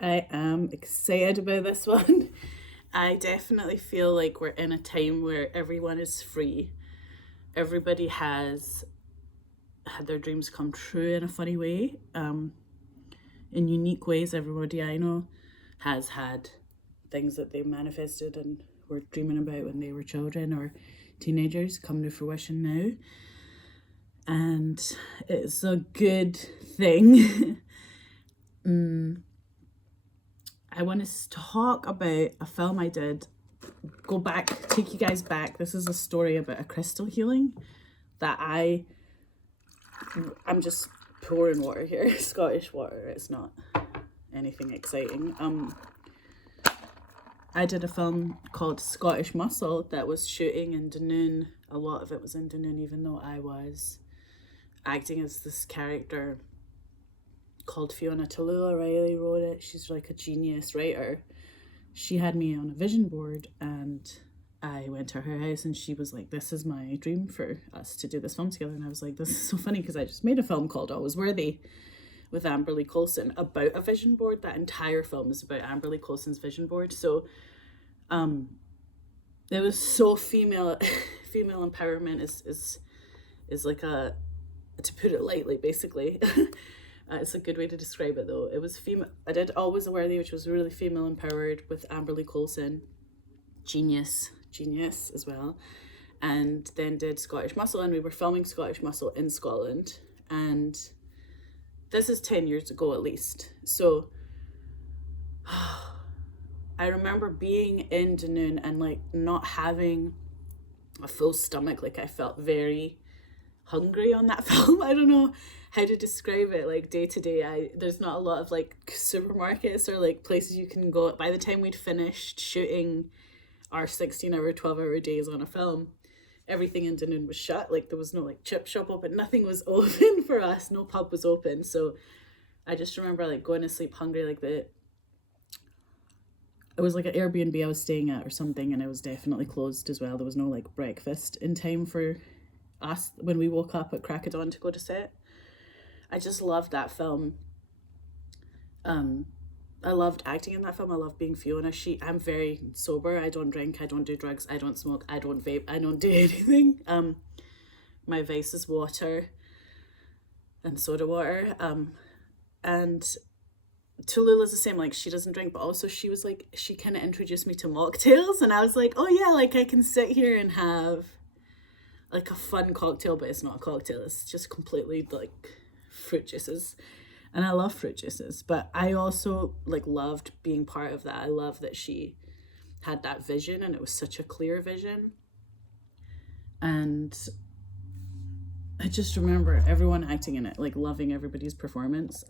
I am excited about this one. I definitely feel like we're in a time where everyone is free. Everybody has had their dreams come true in a funny way, in unique ways. Everybody I know has had things that they manifested and were dreaming about when they were children or teenagers come to fruition now. And it's a good thing. I want to talk about a film I did. Go back, take you guys back. This is a story about a crystal healing that I'm just pouring water here, Scottish water. It's not anything exciting. I did a film called Scottish Muscle that was shooting in Dunoon. A lot of it was in Dunoon, even though I was acting as this character called Fiona. Tallulah Riley wrote it. She's like a genius writer. She had me on a vision board and I went to her house and she was like, this is my dream for us to do this film together. And I was like, this is so funny because I just made a film called Always Worthy with Amberly Coulson about a vision board. That entire film is about Amberly Coulson's vision board. So it was so female female empowerment is like a, to put it lightly, basically. It's a good way to describe it, though. It was female. I did Always Worthy, which was really female empowered with Amberly Coulson, genius as well, and then did Scottish Muscle, and we were filming Scottish Muscle in Scotland, and this is 10 years ago at least. So I remember being in Dunoon and like not having a full stomach. Like I felt very hungry on that film. I don't know how to describe it. Like day to day, there's not a lot of like supermarkets or like places you can go. By the time we'd finished shooting our 16-hour, 12-hour days on a film, everything in Dunoon was shut. Like there was no like chip shop open. Nothing was open for us. No pub was open. So I just remember like going to sleep hungry. Like it was like an Airbnb I was staying at or something, and it was definitely closed as well. There was no like breakfast in time for us when we woke up at crack of dawn to go to set. I just loved that film. I loved acting in that film. I loved being Fiona. I'm very sober. I don't drink. I don't do drugs. I don't smoke. I don't vape. I don't do anything. My vice is water and soda water. And Tallulah's the same. Like she doesn't drink, but also she was like she kind of introduced me to mocktails, and I was like, oh yeah, like I can sit here and have like a fun cocktail, but it's not a cocktail. It's just completely like fruit juices. And I love fruit juices, but I also like loved being part of that. I love that she had that vision and it was such a clear vision. And I just remember everyone acting in it, like loving everybody's performance.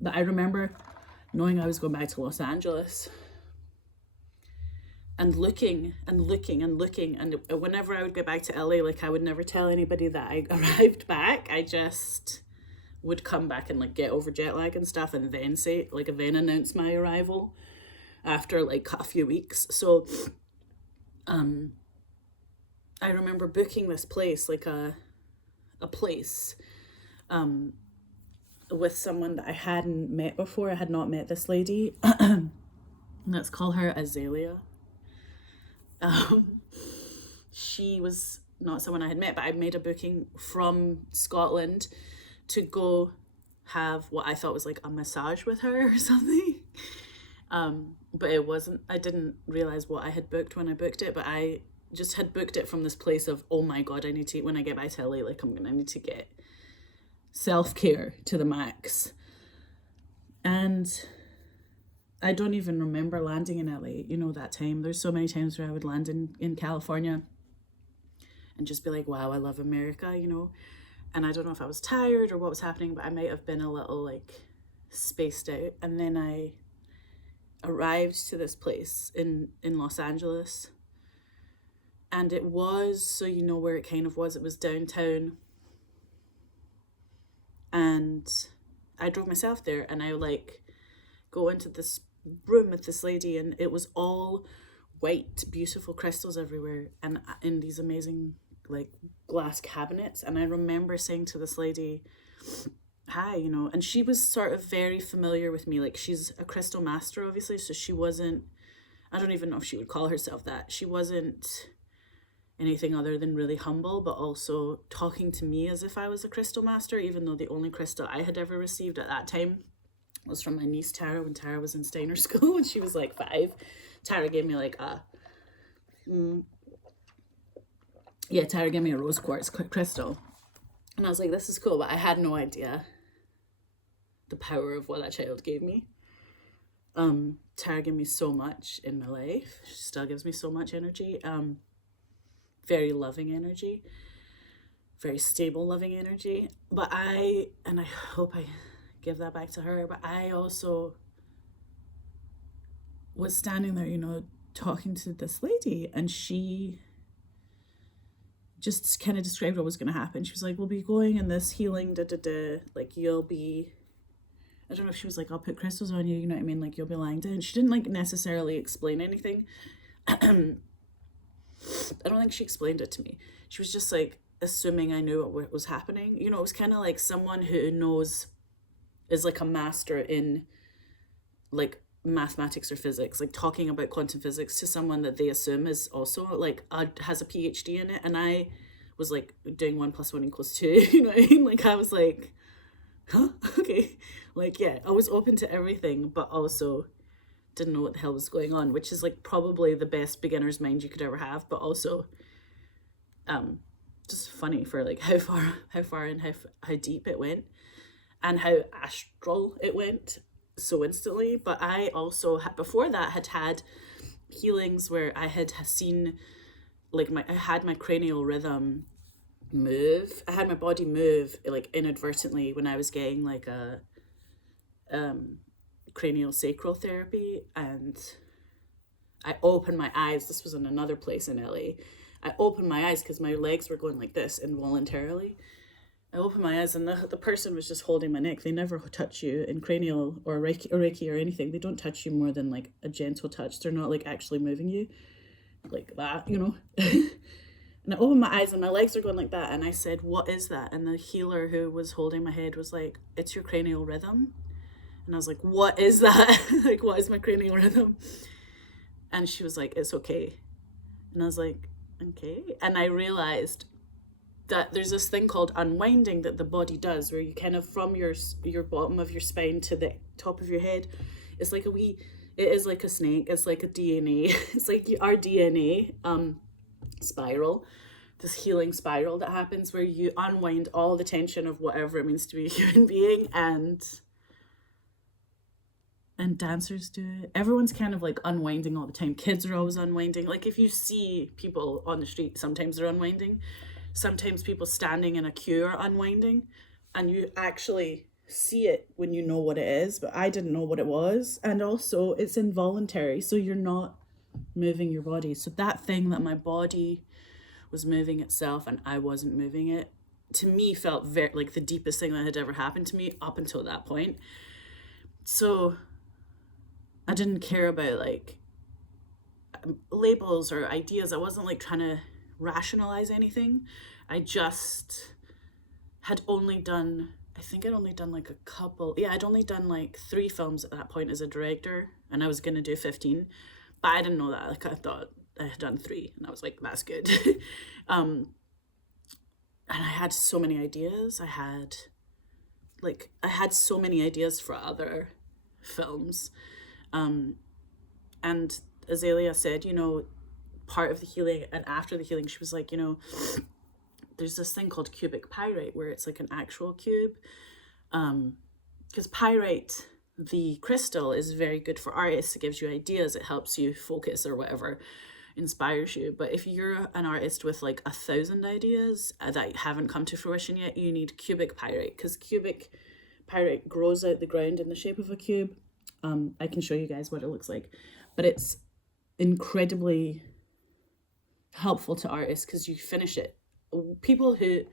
But I remember knowing I was going back to Los Angeles and looking and looking and looking, and whenever I would get back to LA, like I would never tell anybody that I arrived back. I just would come back and like get over jet lag and stuff, and then say like then announce my arrival after like a few weeks. So I remember booking this place, like a place with someone that I hadn't met before. I had not met this lady. Let's call her Azalea. She was not someone I had met, but I made a booking from Scotland to go have what I thought was like a massage with her or something. But it wasn't. I didn't realize what I had booked when I booked it, but I just had booked it from this place of, oh my god, I need to, when I get back to LA, like I need to get self-care to the max. And I don't even remember landing in LA, that time. There's so many times where I would land in California and just be like, wow, I love America, And I don't know if I was tired or what was happening, but I might have been a little like spaced out. And then I arrived to this place in Los Angeles. And it was, so you know where it kind of was, it was downtown. And I drove myself there, and I like go into this room with this lady, and it was all white, beautiful crystals everywhere, and in these amazing like glass cabinets. And I remember saying to this lady, hi, you know. And she was sort of very familiar with me. Like, she's a crystal master, obviously, so she wasn't, I don't even know if she would call herself that. She wasn't anything other than really humble, but also talking to me as if I was a crystal master, even though the only crystal I had ever received at that time was from my niece Tara when Tara was in Steiner school when she was like 5. Tara gave me like a Tara gave me a rose quartz crystal. And I was like, this is cool, but I had no idea the power of what that child gave me. Tara gave me so much in my life. She still gives me so much energy. Very loving energy. Very stable, loving energy. But I hope I give that back to her, but I also was standing there, you know, talking to this lady, and she just kind of described what was going to happen. She was like, we'll be going in this healing, like, you'll be, I don't know if she was like, I'll put crystals on you, you know what I mean? Like, you'll be lying down. She didn't like necessarily explain anything. I don't think she explained it to me. She was just like assuming I knew what was happening. You know, it was kind of like someone who knows, is like a master in like mathematics or physics, like talking about quantum physics to someone that they assume is also like has a PhD in it. And I was like doing 1 + 1 = 2, you know what I mean? Like, I was like, huh, okay. Like, yeah, I was open to everything, but also didn't know what the hell was going on, which is like probably the best beginner's mind you could ever have, but also just funny for like how far and how deep it went and how astral it went so instantly. But I also before that had healings where I had seen like I had my cranial rhythm move. I had my body move like inadvertently when I was getting like a cranial sacral therapy, and I opened my eyes. This was in another place in LA. I opened my eyes because my legs were going like this involuntarily. I opened my eyes, and the person was just holding my neck. They never touch you in cranial or Reiki or anything. They don't touch you more than like a gentle touch. They're not like actually moving you like that, you know. And I opened my eyes and my legs are going like that. And I said, what is that? And the healer who was holding my head was like, it's your cranial rhythm. And I was like, what is that? Like, what is my cranial rhythm? And she was like, it's okay. And I was like, okay. And I realized that there's this thing called unwinding that the body does, where you kind of from your bottom of your spine to the top of your head, it's like it is like a snake. It's like a DNA. It's like our DNA spiral, this healing spiral that happens where you unwind all the tension of whatever it means to be a human being, and dancers do it. Everyone's kind of like unwinding all the time. Kids are always unwinding. Like, if you see people on the street, sometimes they're unwinding. Sometimes people standing in a queue are unwinding, and you actually see it when you know what it is, but I didn't know what it was. And also it's involuntary, so you're not moving your body. So that thing that my body was moving itself and I wasn't moving it, to me felt very like the deepest thing that had ever happened to me up until that point. So I didn't care about like labels or ideas. I wasn't like trying to rationalize anything. I just had only done, I think I'd only done like a couple. Yeah, I'd only done like 3 films at that point as a director, and I was going to do 15. But I didn't know that. Like, I thought I had done 3, and I was like, that's good. And I had so many ideas. I had so many ideas for other films. And Azalea said, you know, part of the healing and after the healing, she was like, you know, there's this thing called cubic pyrite where it's like an actual cube. Because pyrite, the crystal, is very good for artists. It gives you ideas. It helps you focus or whatever, inspires you. But if you're an artist with like 1,000 ideas that haven't come to fruition yet, you need cubic pyrite, because cubic pyrite grows out the ground in the shape of a cube. I can show you guys what it looks like, but it's incredibly helpful to artists because you finish it. People who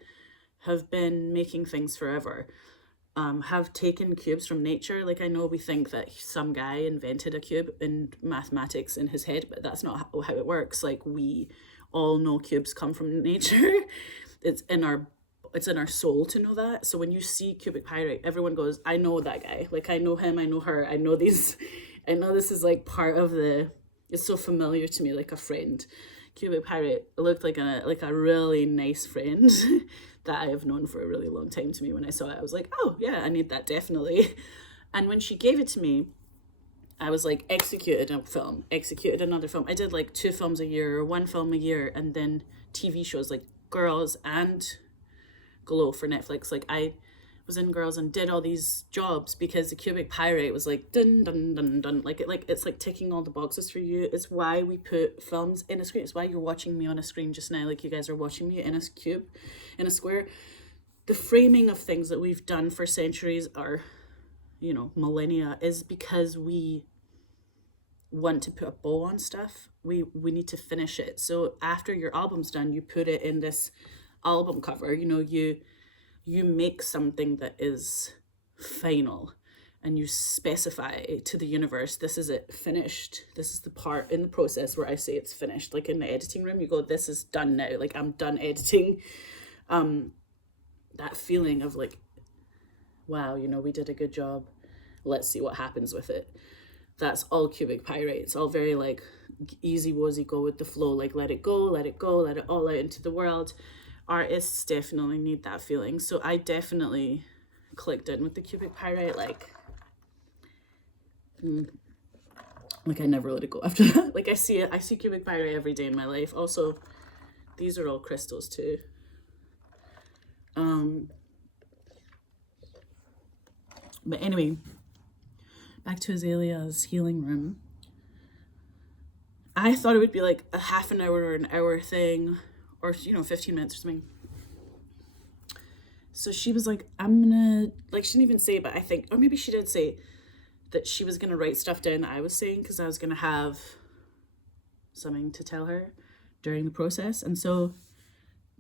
have been making things forever have taken cubes from nature. Like, I know we think that some guy invented a cube in mathematics in his head, but that's not how it works. Like, we all know cubes come from nature. It's in our it's in our soul to know that. So when you see Cubic Pyrite, everyone goes, I know that guy. Like, I know him, I know her, I know these, I know this is like part of it's so familiar to me, like a friend. Cubic Pyrite looked like a really nice friend that I have known for a really long time to me. When I saw it, I was like, oh yeah, I need that definitely. And when she gave it to me, I was like, executed a film, executed another film. I did like 2 films a year or 1 film a year, and then TV shows like Girls and Glow for Netflix. Like, I was in Girls and did all these jobs because the Cubic Pyrite was like dun dun dun dun, it's like ticking all the boxes for you. It's why we put films in a screen. It's why you're watching me on a screen just now, like you guys are watching me in a cube, in a square. The framing of things that we've done for centuries or, you know, millennia is because we want to put a bow on stuff. We need to finish it. So after your album's done, you put it in this album cover. You know, you make something that is final, and you specify to the universe, this is it, finished. This is the part in the process where I say it's finished. Like in the editing room, you go, this is done now. Like, I'm done editing. That feeling of like, wow, you know, we did a good job. Let's see what happens with it. That's all Cubic Pyrite. It's all very like easy wozy, go with the flow, like let it go, let it go, let it all out into the world. Artists definitely need that feeling. So I definitely clicked in with the Cubic Pyrite, like I never let it go after that. Like I see Cubic Pyrite every day in my life. Also, these are all crystals too. But anyway, back to Azalea's healing room. I thought it would be like a half an hour or an hour thing, or, you know, 15 minutes or something. So she was like, I'm gonna, like, she didn't even say, but I think, or maybe she did say that she was gonna write stuff down that I was saying, because I was gonna have something to tell her during the process. And so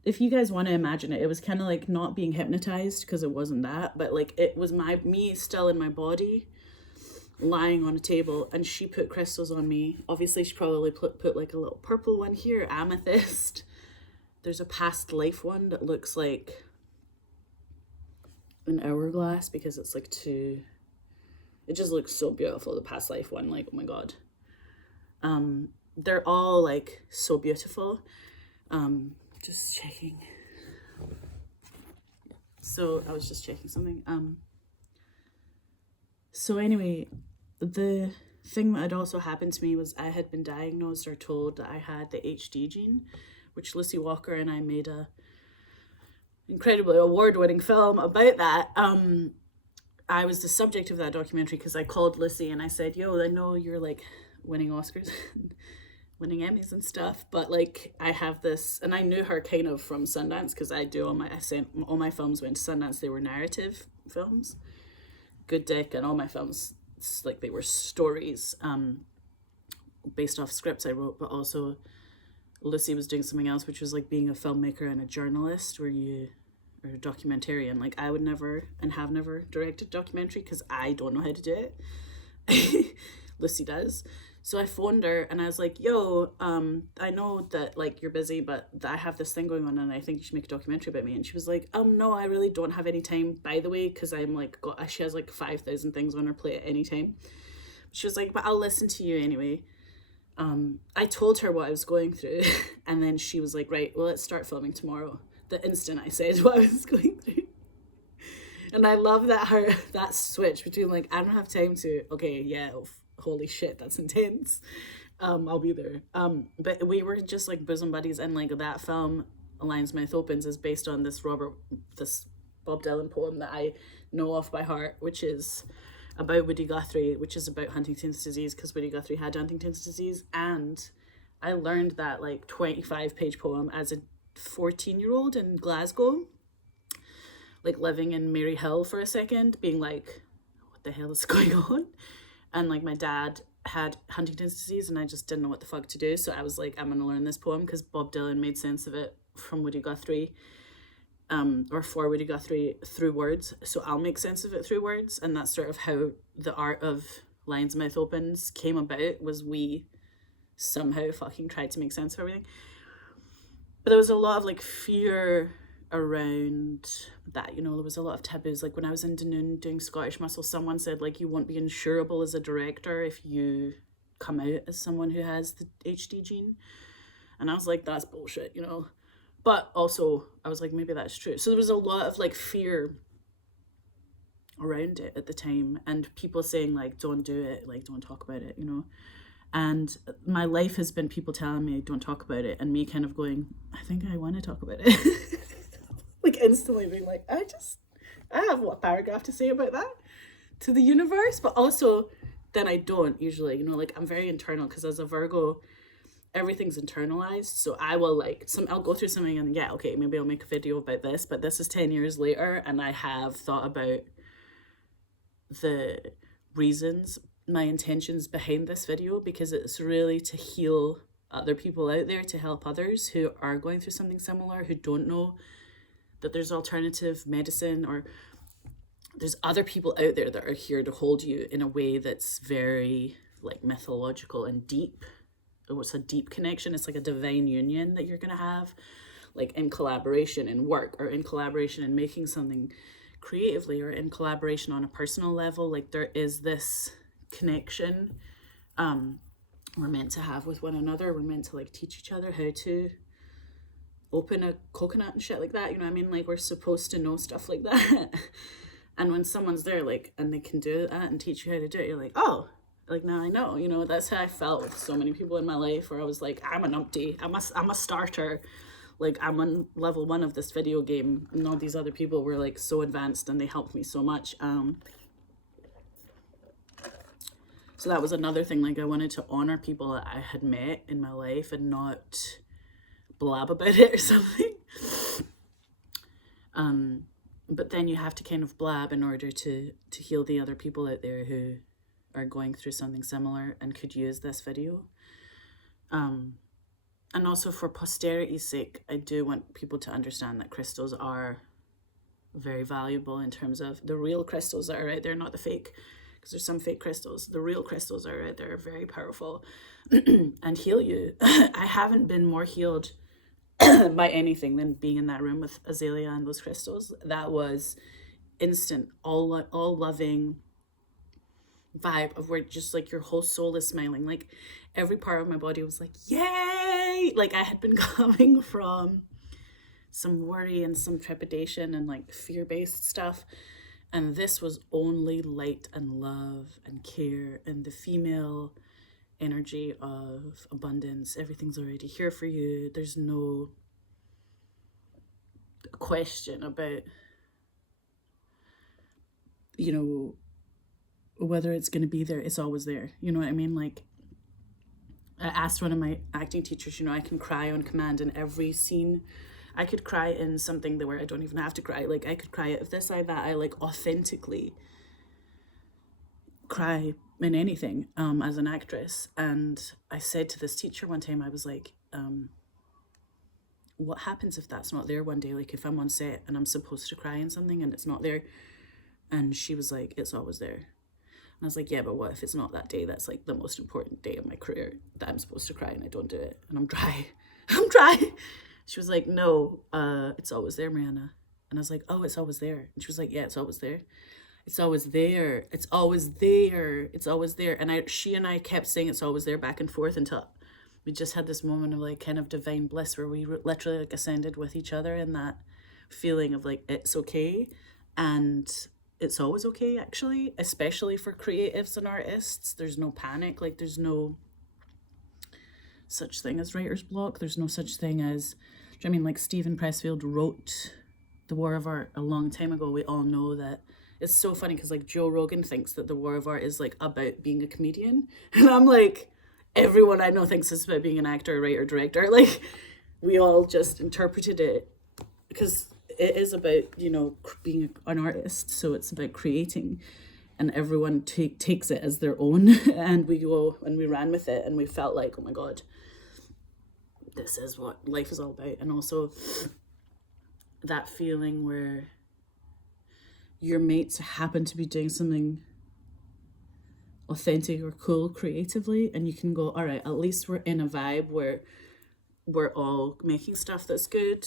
if you guys want to imagine it, it was kind of like not being hypnotized, because it wasn't that, but like it was me still in my body, lying on a table, and she put crystals on me. Obviously she probably put like a little purple one here, amethyst. There's a past life one that looks like an hourglass, because it's like it just looks so beautiful, the past life one, like, oh my god. They're all like so beautiful. Just checking. So I was just checking something. So anyway, the thing that had also happened to me was I had been diagnosed or told that I had the HD gene, which Lucy Walker and I made a incredibly award-winning film about that. I was the subject of that documentary because I called Lucy and I said, yo, I know you're like winning Oscars, winning Emmys and stuff, but like I have this, and I knew her kind of from Sundance, because I sent all my films went to Sundance. They were narrative films. Good Dick and all my films, like they were stories based off scripts I wrote, but also Lucy was doing something else, which was like being a filmmaker and a journalist, or a documentarian. Like I would never and have never directed documentary because I don't know how to do it. Lucy does. So I phoned her and I was like, yo, I know that like you're busy, but I have this thing going on and I think you should make a documentary about me. And she was like, no, I really don't have any time, by the way, because I'm like, she has like 5,000 things on her plate at any time. She was like, but I'll listen to you anyway. I told her what I was going through, and then she was like, right, well, let's start filming tomorrow. The instant I said what I was going through. And I love that switch between like, I don't have time to, okay, yeah, holy shit, that's intense. I'll be there. But we were just like bosom buddies, and like that film, A Lion's Mouth Opens, is based on this Bob Dylan poem that I know off by heart, which is about Woody Guthrie, which is about Huntington's disease, because Woody Guthrie had Huntington's disease. And I learned that like 25-page poem as a 14-year-old in Glasgow, like living in Maryhill for a second, being like, what the hell is going on? And like my dad had Huntington's disease and I just didn't know what the fuck to do. So I was like, I'm going to learn this poem because Bob Dylan made sense of it from Woody Guthrie, or for Woody Guthrie, through words. So I'll make sense of it through words. And that's sort of how the art of Lion's Mouth Opens came about, was we somehow fucking tried to make sense of everything. But there was a lot of like fear around that, you know, there was a lot of taboos. Like when I was in Dunoon doing Scottish Muscle, someone said like you won't be insurable as a director if you come out as someone who has the HD gene. And I was like, that's bullshit, you know. But also I was like, maybe that's true. So there was a lot of like fear around it at the time, and people saying like, don't do it, like don't talk about it, you know. And my life has been people telling me don't talk about it, and me kind of going, I think I want to talk about it. Like instantly being like, I have what paragraph to say about that to the universe. But also then I don't usually, you know, like I'm very internal, because as a Virgo everything's internalized. So I will like I'll go through something and yeah, okay, maybe I'll make a video about this, but this is 10 years later and I have thought about the reasons, my intentions behind this video, because it's really to heal other people out there, to help others who are going through something similar, who don't know that there's alternative medicine, or there's other people out there that are here to hold you in a way that's very like mythological and deep. It's a deep connection. It's like a divine union that you're gonna have, like in collaboration in work, or in collaboration in making something creatively, or in collaboration on a personal level. Like there is this connection we're meant to have with one another. We're meant to like teach each other how to open a coconut and shit like that, you know what I mean? Like we're supposed to know stuff like that. And when someone's there like and they can do that and teach you how to do it, you're like, oh, like now I know, you know. That's how I felt with so many people in my life, where I was like, I'm an umpty, I'm a starter, like I'm on level 1 of this video game, and all these other people were like so advanced and they helped me so much. So that was another thing, like I wanted to honor people that I had met in my life and not blab about it or something. But then you have to kind of blab in order to heal the other people out there who are going through something similar and could use this video. And also for posterity's sake, I do want people to understand that crystals are very valuable in terms of the real crystals that are out there, not the fake, because there's some fake crystals. The real crystals are out there, are very powerful and heal you. I haven't been more healed by anything than being in that room with Azalea and those crystals. That was instant, all loving vibe of where just like your whole soul is smiling. Like every part of my body was like, yay! Like I had been coming from some worry and some trepidation and like fear-based stuff, and this was only light and love and care and the female energy of abundance. Everything's already here for you. There's no question about, you know, whether it's going to be there. It's always there, you know what I mean? Like I asked one of my acting teachers, you know, I can cry on command in every scene. I could cry in something where I don't even have to cry. Like I could cry if this, I, that. I like authentically cry in anything as an actress. And I said to this teacher one time, I was like, what happens if that's not there one day? Like if I'm on set and I'm supposed to cry in something and it's not there? And she was like, it's always there. And I was like, yeah, but what if it's not that day? That's like the most important day of my career that I'm supposed to cry and I don't do it and I'm dry. I'm dry. She was like, no, it's always there, Mariana. And I was like, oh, it's always there. And she was like, yeah, it's always there. It's always there. It's always there. It's always there. And she and I kept saying it's always there back and forth until we just had this moment of like kind of divine bliss where we literally like ascended with each other in that feeling of like, it's okay. And it's always okay, actually, especially for creatives and artists. There's no panic. Like there's no such thing as writer's block. There's no such thing as, I mean, like Stephen Pressfield wrote The War of Art a long time ago. We all know that. It's so funny because like Joe Rogan thinks that The War of Art is like about being a comedian. And I'm like, everyone I know thinks it's about being an actor, writer, director. Like we all just interpreted it because it is about, you know, being an artist. So it's about creating, and everyone takes it as their own. And we go and we ran with it and we felt like, oh my God, this is what life is all about. And also that feeling where your mates happen to be doing something authentic or cool creatively, and you can go, all right, at least we're in a vibe where we're all making stuff that's good.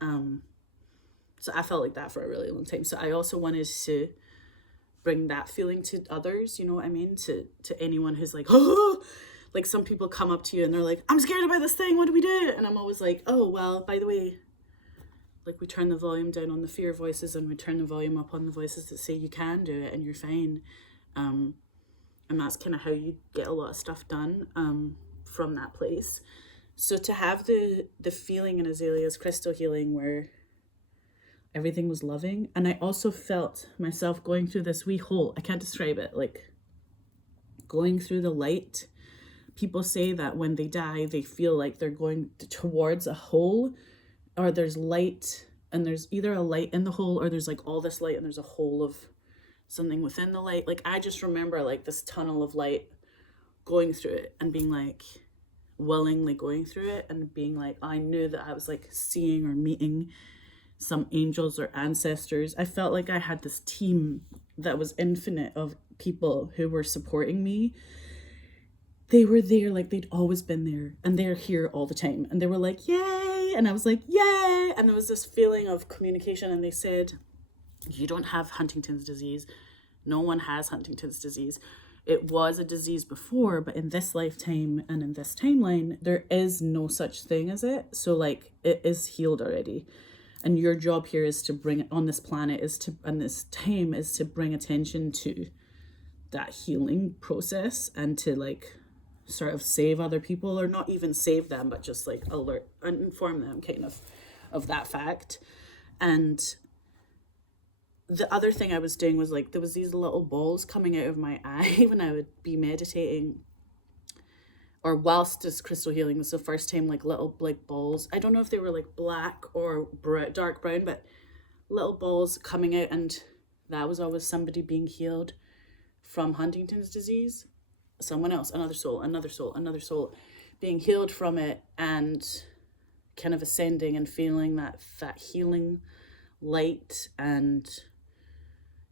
So I felt like that for a really long time. So I also wanted to bring that feeling to others, you know what I mean? To anyone who's like, oh, like some people come up to you and they're like, I'm scared about this thing, what do we do? And I'm always like, oh, well, by the way, like we turn the volume down on the fear voices and we turn the volume up on the voices that say you can do it and you're fine. And that's kind of how you get a lot of stuff done from that place. So to have the feeling in Azalea's crystal healing where everything was loving, and I also felt myself going through this wee hole. I can't describe it, like going through the light. People say that when they die, they feel like they're going towards a hole, or there's light, and there's either a light in the hole, or there's like all this light and there's a hole of something within the light. Like I just remember like this tunnel of light going through it and being like willingly going through it and being like, I knew that I was like seeing or meeting some angels or ancestors. I felt like I had this team that was infinite of people who were supporting me. They were there, like they'd always been there, and they're here all the time, and they were like, yay, and I was like, yay, and there was this feeling of communication. And they said, you don't have Huntington's disease. No one has Huntington's disease. It was a disease before, but in this lifetime and in this timeline, there is no such thing as it. So like it is healed already. And your job here is to bring it on this planet, is to, and this time is to bring attention to that healing process and to like sort of save other people, or not even save them, but just like alert and inform them kind of that fact. And the other thing I was doing was like, there was these little balls coming out of my eye when I would be meditating, or whilst this crystal healing was the first time, like little like balls. I don't know if they were like black or dark brown, but little balls coming out, and that was always somebody being healed from Huntington's disease. Someone else, another soul, another soul, another soul being healed from it, and kind of ascending and feeling that healing light. And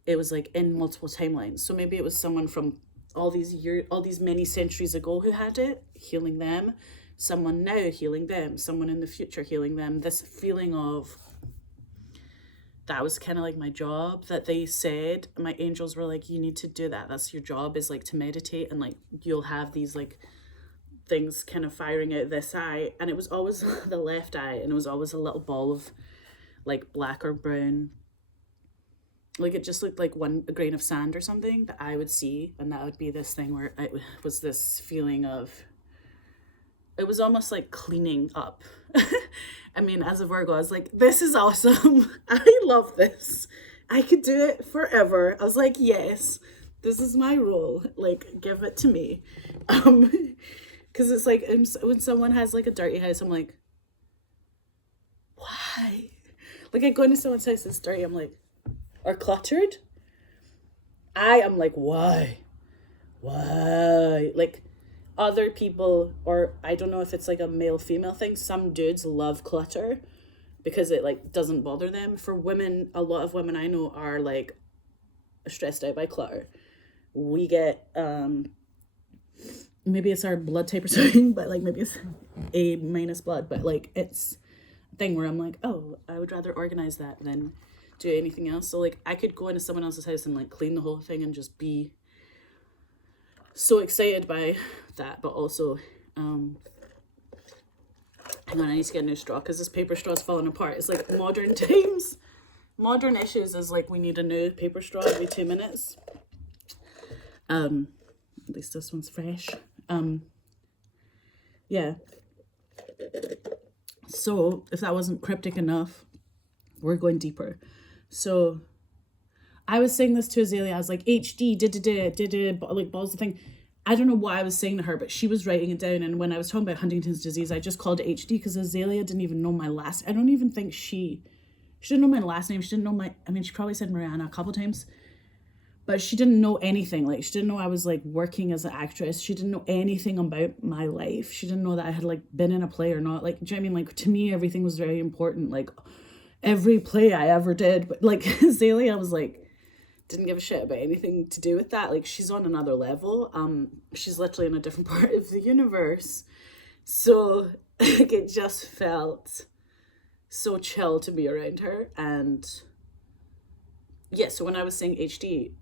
it was like in multiple timelines. So maybe it was someone from all these many centuries ago who had it, healing them, someone now healing them, someone in the future healing them. This feeling of, that was kind of like my job, that they said, my angels were like, you need to do that. That's your job, is like to meditate, and like you'll have these like things kind of firing out this eye. And it was always the left eye, and it was always a little ball of like black or brown. Like it just looked like a grain of sand or something that I would see. And that would be this thing where it was this feeling of, it was almost like cleaning up. I mean, as a Virgo, I was like, this is awesome. I love this. I could do it forever. I was like, yes, this is my role. Like, give it to me. Because it's like, when someone has like a dirty house, I'm like, why? Like I go into someone's house that's dirty, I'm like, or cluttered, I am like, why? Like other people, or I don't know if it's like a male female thing, some dudes love clutter because it like doesn't bother them. For women, a lot of women I know are like stressed out by clutter. We get maybe it's our blood type or something, but like maybe it's A minus blood, but like it's a thing where I'm like, oh, I would rather organize that than do anything else. So like I could go into someone else's house and like clean the whole thing and just be so excited by that. But also hang on, I need to get a new straw because this paper straw is falling apart. It's like modern times, modern issues is like we need a new paper straw every 2 minutes. At least this one's fresh. Yeah, so if that wasn't cryptic enough, we're going deeper. So I was saying this to Azalea. I was like, HD, like balls of thing. I don't know what I was saying to her, but she was writing it down. And when I was talking about Huntington's disease, I just called it HD because Azalea didn't even know my last. I don't even think she didn't know my last name. She didn't know she probably said Mariana a couple times, but she didn't know anything. Like she didn't know I was like working as an actress. She didn't know anything about my life. She didn't know that I had like been in a play or not. Like, do you know what I mean? Like to me, everything was very important. Like every play I ever did, but like Azalea was like, didn't give a shit about anything to do with that. Like she's on another level. She's literally in a different part of the universe. So like it just felt so chill to be around her. And yeah, so when I was saying HD,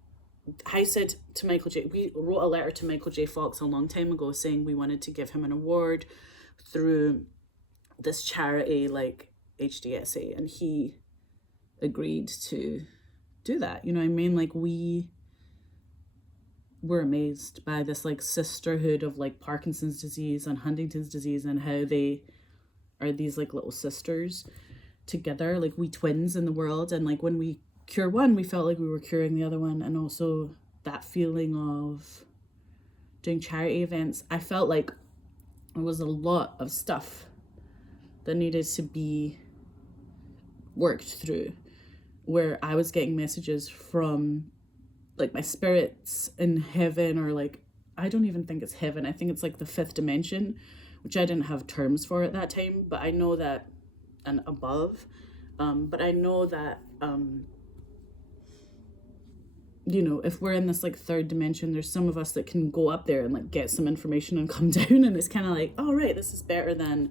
I said to Michael J, we wrote a letter to Michael J. Fox a long time ago saying we wanted to give him an award through this charity like HDSA, and he agreed to do that. You know what I mean? Like, we were amazed by this like sisterhood of like Parkinson's disease and Huntington's disease, and how they are these like little sisters together, like we twins in the world. And like when we cure one, we felt like we were curing the other one. And also that feeling of doing charity events, I felt like it was a lot of stuff that needed to be worked through, where I was getting messages from like my spirits in heaven, or like, I don't even think it's heaven, I think it's like the fifth dimension, which I didn't have terms for at that time, but I know that, and above, but I know that you know, if we're in this like third dimension, there's some of us that can go up there and like get some information and come down, and it's kind of like, oh right, this is better than,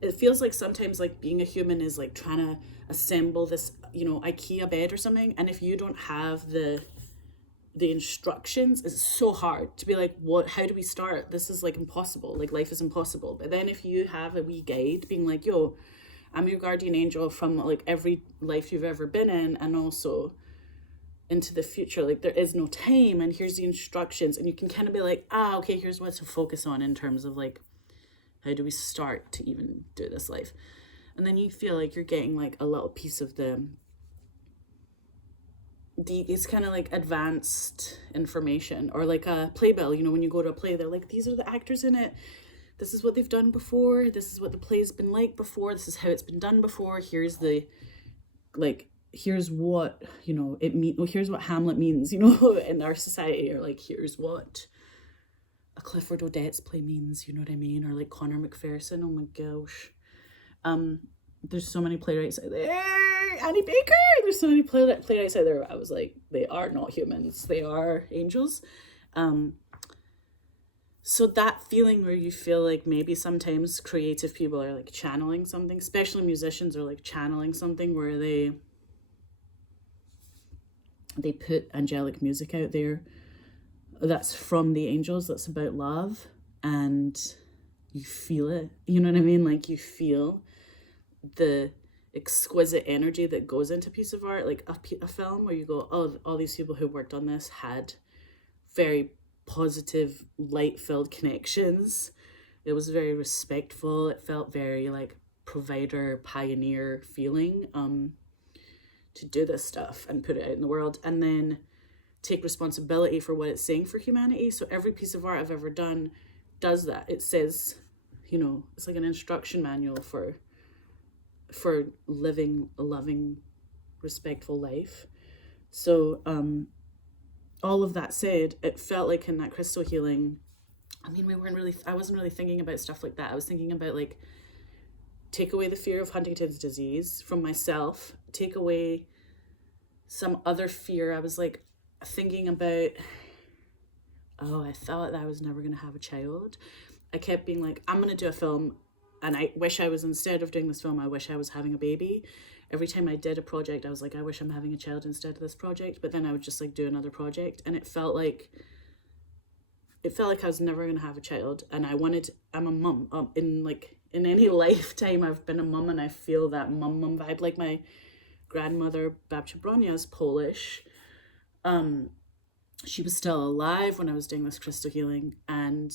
it feels like sometimes like being a human is like trying to assemble this, you know, IKEA bed or something, and if you don't have the instructions, it's so hard to be like, what, how do we start? This is like impossible, like life is impossible. But then if you have a wee guide being like, yo, I'm your guardian angel from like every life you've ever been in, and also into the future, like there is no time, and here's the instructions, and you can kind of be like, okay, here's what to focus on in terms of like, how do we start to even do this life? And then you feel like you're getting like a little piece of the it's kind of like advanced information, or like a playbill. You know, when you go to a play, they're like, these are the actors in it, this is what they've done before, this is what the play's been like before, this is how it's been done before, here's the like, here's what, you know, it mean, here's what Hamlet means, you know, in our society, or like, here's what a Clifford Odets play means, you know what I mean? Or like Connor McPherson, oh my gosh. There's so many playwrights out there. Annie Baker! There's so many playwrights out there. I was like, they are not humans. They are angels. So that feeling where you feel like maybe sometimes creative people are like channeling something, especially musicians are like channeling something, where they put angelic music out there that's from the angels, that's about love, and you feel it. You know what I mean? Like, you feel the exquisite energy that goes into a piece of art, like a film, where you go, oh, all these people who worked on this had very positive, light-filled connections. It was very respectful. It felt very like provider, pioneer feeling to do this stuff and put it out in the world, and then take responsibility for what it's saying for humanity. So every piece of art I've ever done does that. It says, you know, it's like an instruction manual for living a loving, respectful life. So all of that said, it felt like in that crystal healing, I mean, I wasn't really thinking about stuff like that. I was thinking about like, take away the fear of Huntington's disease from myself, take away some other fear. I was like thinking about, I thought that I was never going to have a child. I kept being like, I'm going to do a film, and I wish I was, instead of doing this film, I wish I was having a baby. Every time I did a project, I was like, I wish I'm having a child instead of this project. But then I would just like do another project, and it felt like I was never going to have a child. And I'm a mum. In any lifetime, I've been a mum, and I feel that mum vibe. Like my grandmother, Babcia Bronia, is Polish. She was still alive when I was doing this crystal healing, and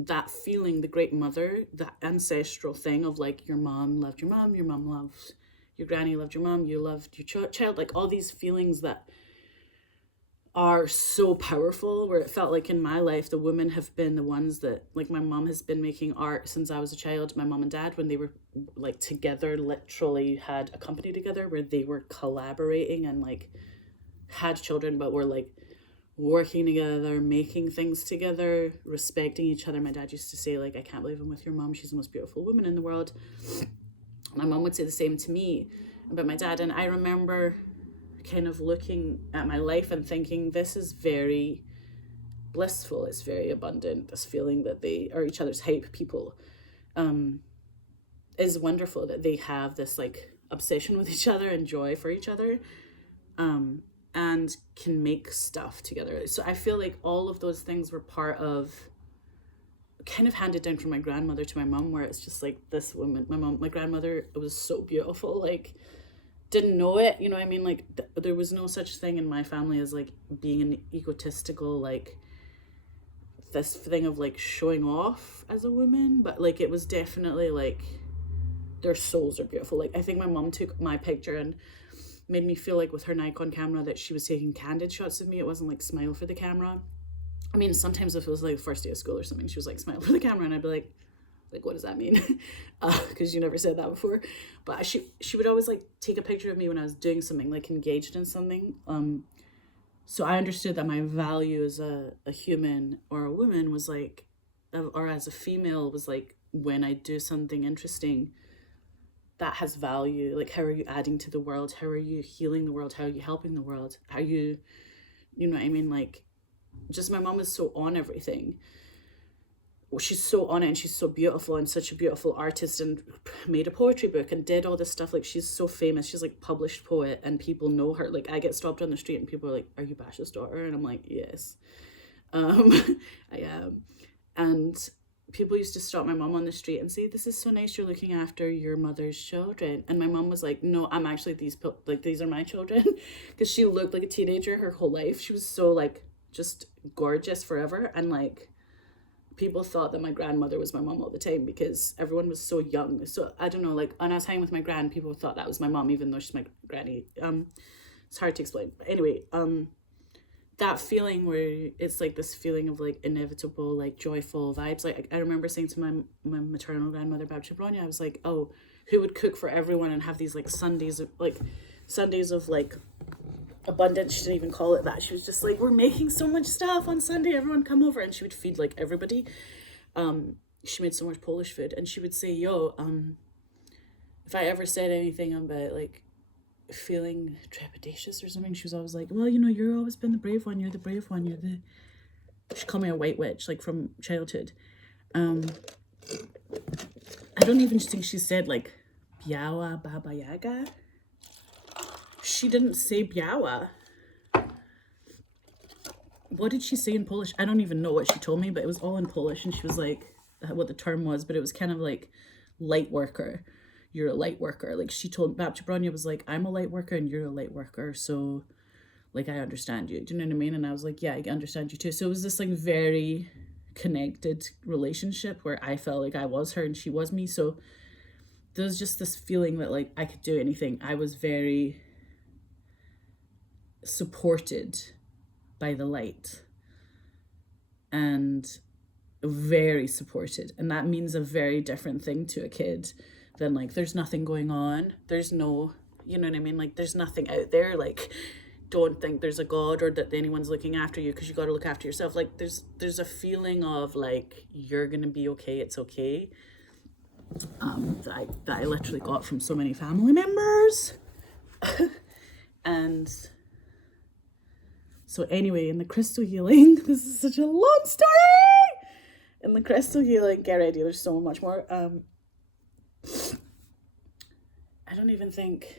that feeling, the great mother, that ancestral thing of like, your mom loved your mom loved your granny, loved your mom, you loved your child, like all these feelings that are so powerful, where it felt like in my life, the women have been the ones that, like, my mom has been making art since I was a child. My mom and dad, when they were like together, literally had a company together where they were collaborating and like had children, but were like working together, making things together, respecting each other. My dad used to say, like, I can't believe I'm with your mom, she's the most beautiful woman in the world. My mom would say the same to me about my dad. And I remember kind of looking at my life and thinking, this is very blissful, it's very abundant, this feeling that they are each other's hype people. is wonderful that they have this like obsession with each other and joy for each other, and can make stuff together. So I feel like all of those things were part of, kind of handed down from my grandmother to my mom, where it's just like this woman, my grandmother, it was so beautiful, like didn't know it, you know what I mean, like there was no such thing in my family as like being an egotistical, like this thing of like showing off as a woman, but like it was definitely like their souls are beautiful. Like I think my mom took my picture and made me feel like with her Nikon camera that she was taking candid shots of me. It wasn't like smile for the camera. I mean, sometimes if it was like the first day of school or something, she was like smile for the camera, and I'd be like what does that mean? Because you never said that before. But she would always like take a picture of me when I was doing something, like engaged in something. So I understood that my value as a human or a woman was like, or as a female was like, when I do something interesting that has value, like how are you adding to the world? How are you healing the world? How are you helping the world? How you know what I mean? Like, just my mom was so on everything. Well, she's so on it, and she's so beautiful and such a beautiful artist, and made a poetry book and did all this stuff. Like she's so famous. She's like published poet, and people know her. Like I get stopped on the street and people are like, "Are you Basha's daughter?" And I'm like, "Yes, I am." And people used to stop my mom on the street and say, "This is so nice. You're looking after your mother's children." And my mom was like, "No, I'm actually these are my children," because she looked like a teenager her whole life. She was so like just gorgeous forever, and like people thought that my grandmother was my mom all the time because everyone was so young. So I don't know, like when I was hanging with my gran, people thought that was my mom, even though she's my granny. It's hard to explain. But anyway, that feeling where it's like this feeling of like inevitable, like joyful vibes. Like I remember saying to my maternal grandmother, Babcia Bronya, I was like, oh, who would cook for everyone and have these like Sundays of like abundance. She didn't even call it that. She was just like, we're making so much stuff on Sunday, everyone come over. And she would feed like everybody. She made so much Polish food, and she would say, yo, if I ever said anything about like feeling trepidatious or something, she was always like, well, you know, you're always been the brave one, you're the brave one, she called me a white witch, like from childhood. I don't even think she said like Biała Baba Yaga. She didn't say Biała. What did she say in Polish? I don't even know what she told me, but it was all in Polish, and she was like, what the term was, but it was kind of like light worker. You're a light worker. Like she told Babcia Bronya was like, I'm a light worker and you're a light worker, so like I understand you. Do you know what I mean? And I was like, yeah, I understand you too. So it was this like very connected relationship where I felt like I was her and she was me. So there was just this feeling that like I could do anything. I was very supported by the light and very supported, and that means a very different thing to a kid than like there's nothing going on, there's no, you know what I mean, like there's nothing out there, like don't think there's a God or that anyone's looking after you, because you got to look after yourself. Like there's a feeling of like you're gonna be okay, it's okay, that I literally got from so many family members. And so anyway, in the crystal healing, this is such a long story. In the crystal healing, get ready, there's so much more. I don't even think,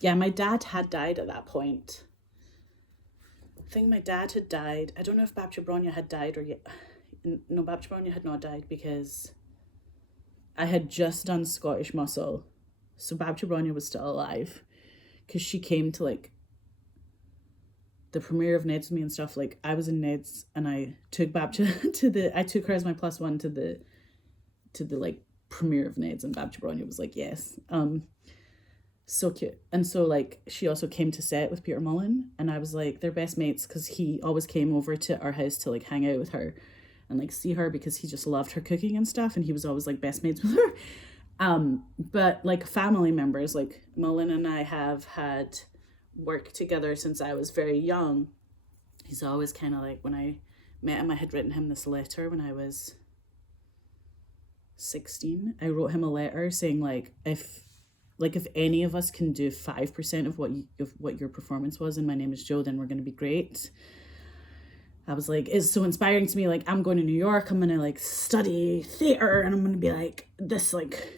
yeah, my dad had died at that point. I think my dad had died. I don't know if Babcia Bronya had died or yet. No, Babcia Bronya had not died because I had just done Scottish Muscle. So Babcia Bronya was still alive because she came to like the premiere of Neds with me and stuff. Like I was in Neds and I took Babcia I took her as my +1 to the like premiere of Neds, and Babcia Bronya was like, yes. So cute. And so like she also came to set with Peter Mullen, and I was like, they're best mates, because he always came over to our house to like hang out with her and like see her, because he just loved her cooking and stuff, and he was always like best mates with her. But like family members, like Mullen and I have had work together since I was very young. He's always kind of like, when I met him, I had written him this letter when I was 16. I wrote him a letter saying like, if any of us can do 5% of what your performance was in My Name is Joe, then we're going to be great. I was like, it's so inspiring to me. Like, I'm going to New York, I'm going to like study theater, and I'm going to be like this like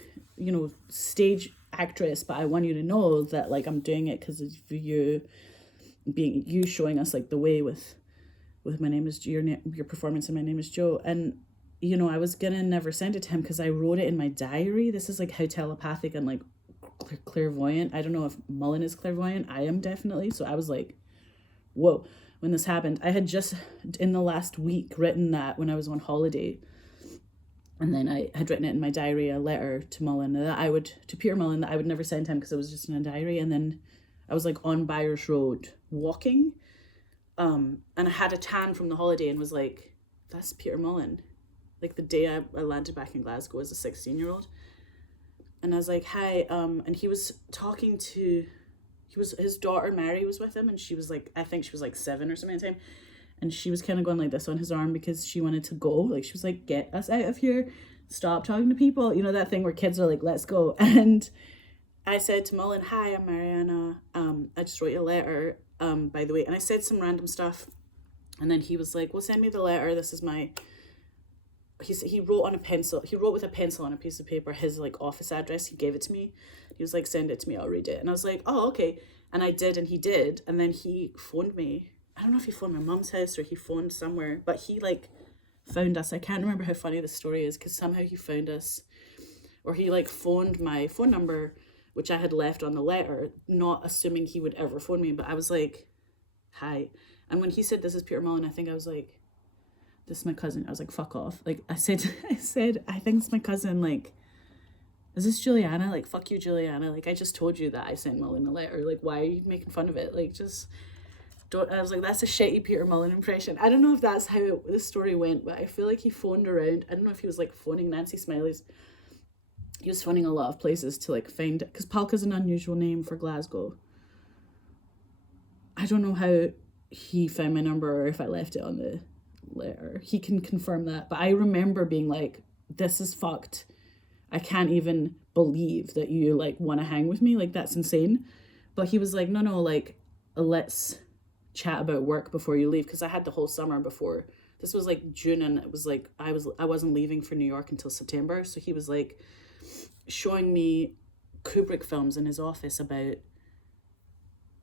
stage actress, but I want you to know that like I'm doing it because of you showing us like the way with my name is your performance and my name is Joe. And I was gonna never send it to him because I wrote it in my diary. This is like how telepathic and like clairvoyant. I don't know if Mullen is clairvoyant. I am definitely. So I was like, whoa, when this happened. I had just in the last week written that when I was on holiday. And then I had written it in my diary, a letter to Mullen to Peter Mullen, that I would never send him because it was just in a diary. And then I was like on Byers Road walking. And I had a tan from the holiday and was like, that's Peter Mullen. Like the day I landed back in Glasgow as a 16-year-old. And I was like, hi. And he was talking to, his daughter Mary was with him. And she was like, I think she was like 7 or something at the time. And she was kind of going like this on his arm because she wanted to go. Like, she was like, get us out of here. Stop talking to people. That thing where kids are like, let's go. And I said to Mullen, hi, I'm Mariana. I just wrote you a letter, by the way. And I said some random stuff. And then he was like, well, send me the letter. This is my... He wrote on a pencil. He wrote with a pencil on a piece of paper his like office address. He gave it to me. He was like, send it to me. I'll read it. And I was like, oh, okay. And I did, and he did. And then he phoned me. I don't know if he phoned my mum's house or he phoned somewhere, but he like found us. I can't remember how funny the story is because somehow he found us, or he like phoned my phone number, which I had left on the letter, not assuming he would ever phone me. But I was like, hi. And when he said, this is Peter Mullen, I think I was like, this is my cousin. I was like, fuck off. Like I said, I think it's my cousin. Like, is this Juliana? Like, fuck you, Juliana. Like, I just told you that I sent Mullen a letter. Like, why are you making fun of it? Like, just... I was like, that's a shitty Peter Mullen impression. I don't know if that's how the story went, but I feel like he phoned around. I don't know if he was like phoning Nancy Smiley's. He was phoning a lot of places to like find it, because Palka's an unusual name for Glasgow. I don't know how he found my number or if I left it on the letter. He can confirm that. But I remember being like, this is fucked. I can't even believe that you like want to hang with me. Like, that's insane. But he was like, no, like, let's chat about work before you leave, because I had the whole summer before. This was like June, and it was like I wasn't leaving for New York until September. So he was like showing me Kubrick films in his office about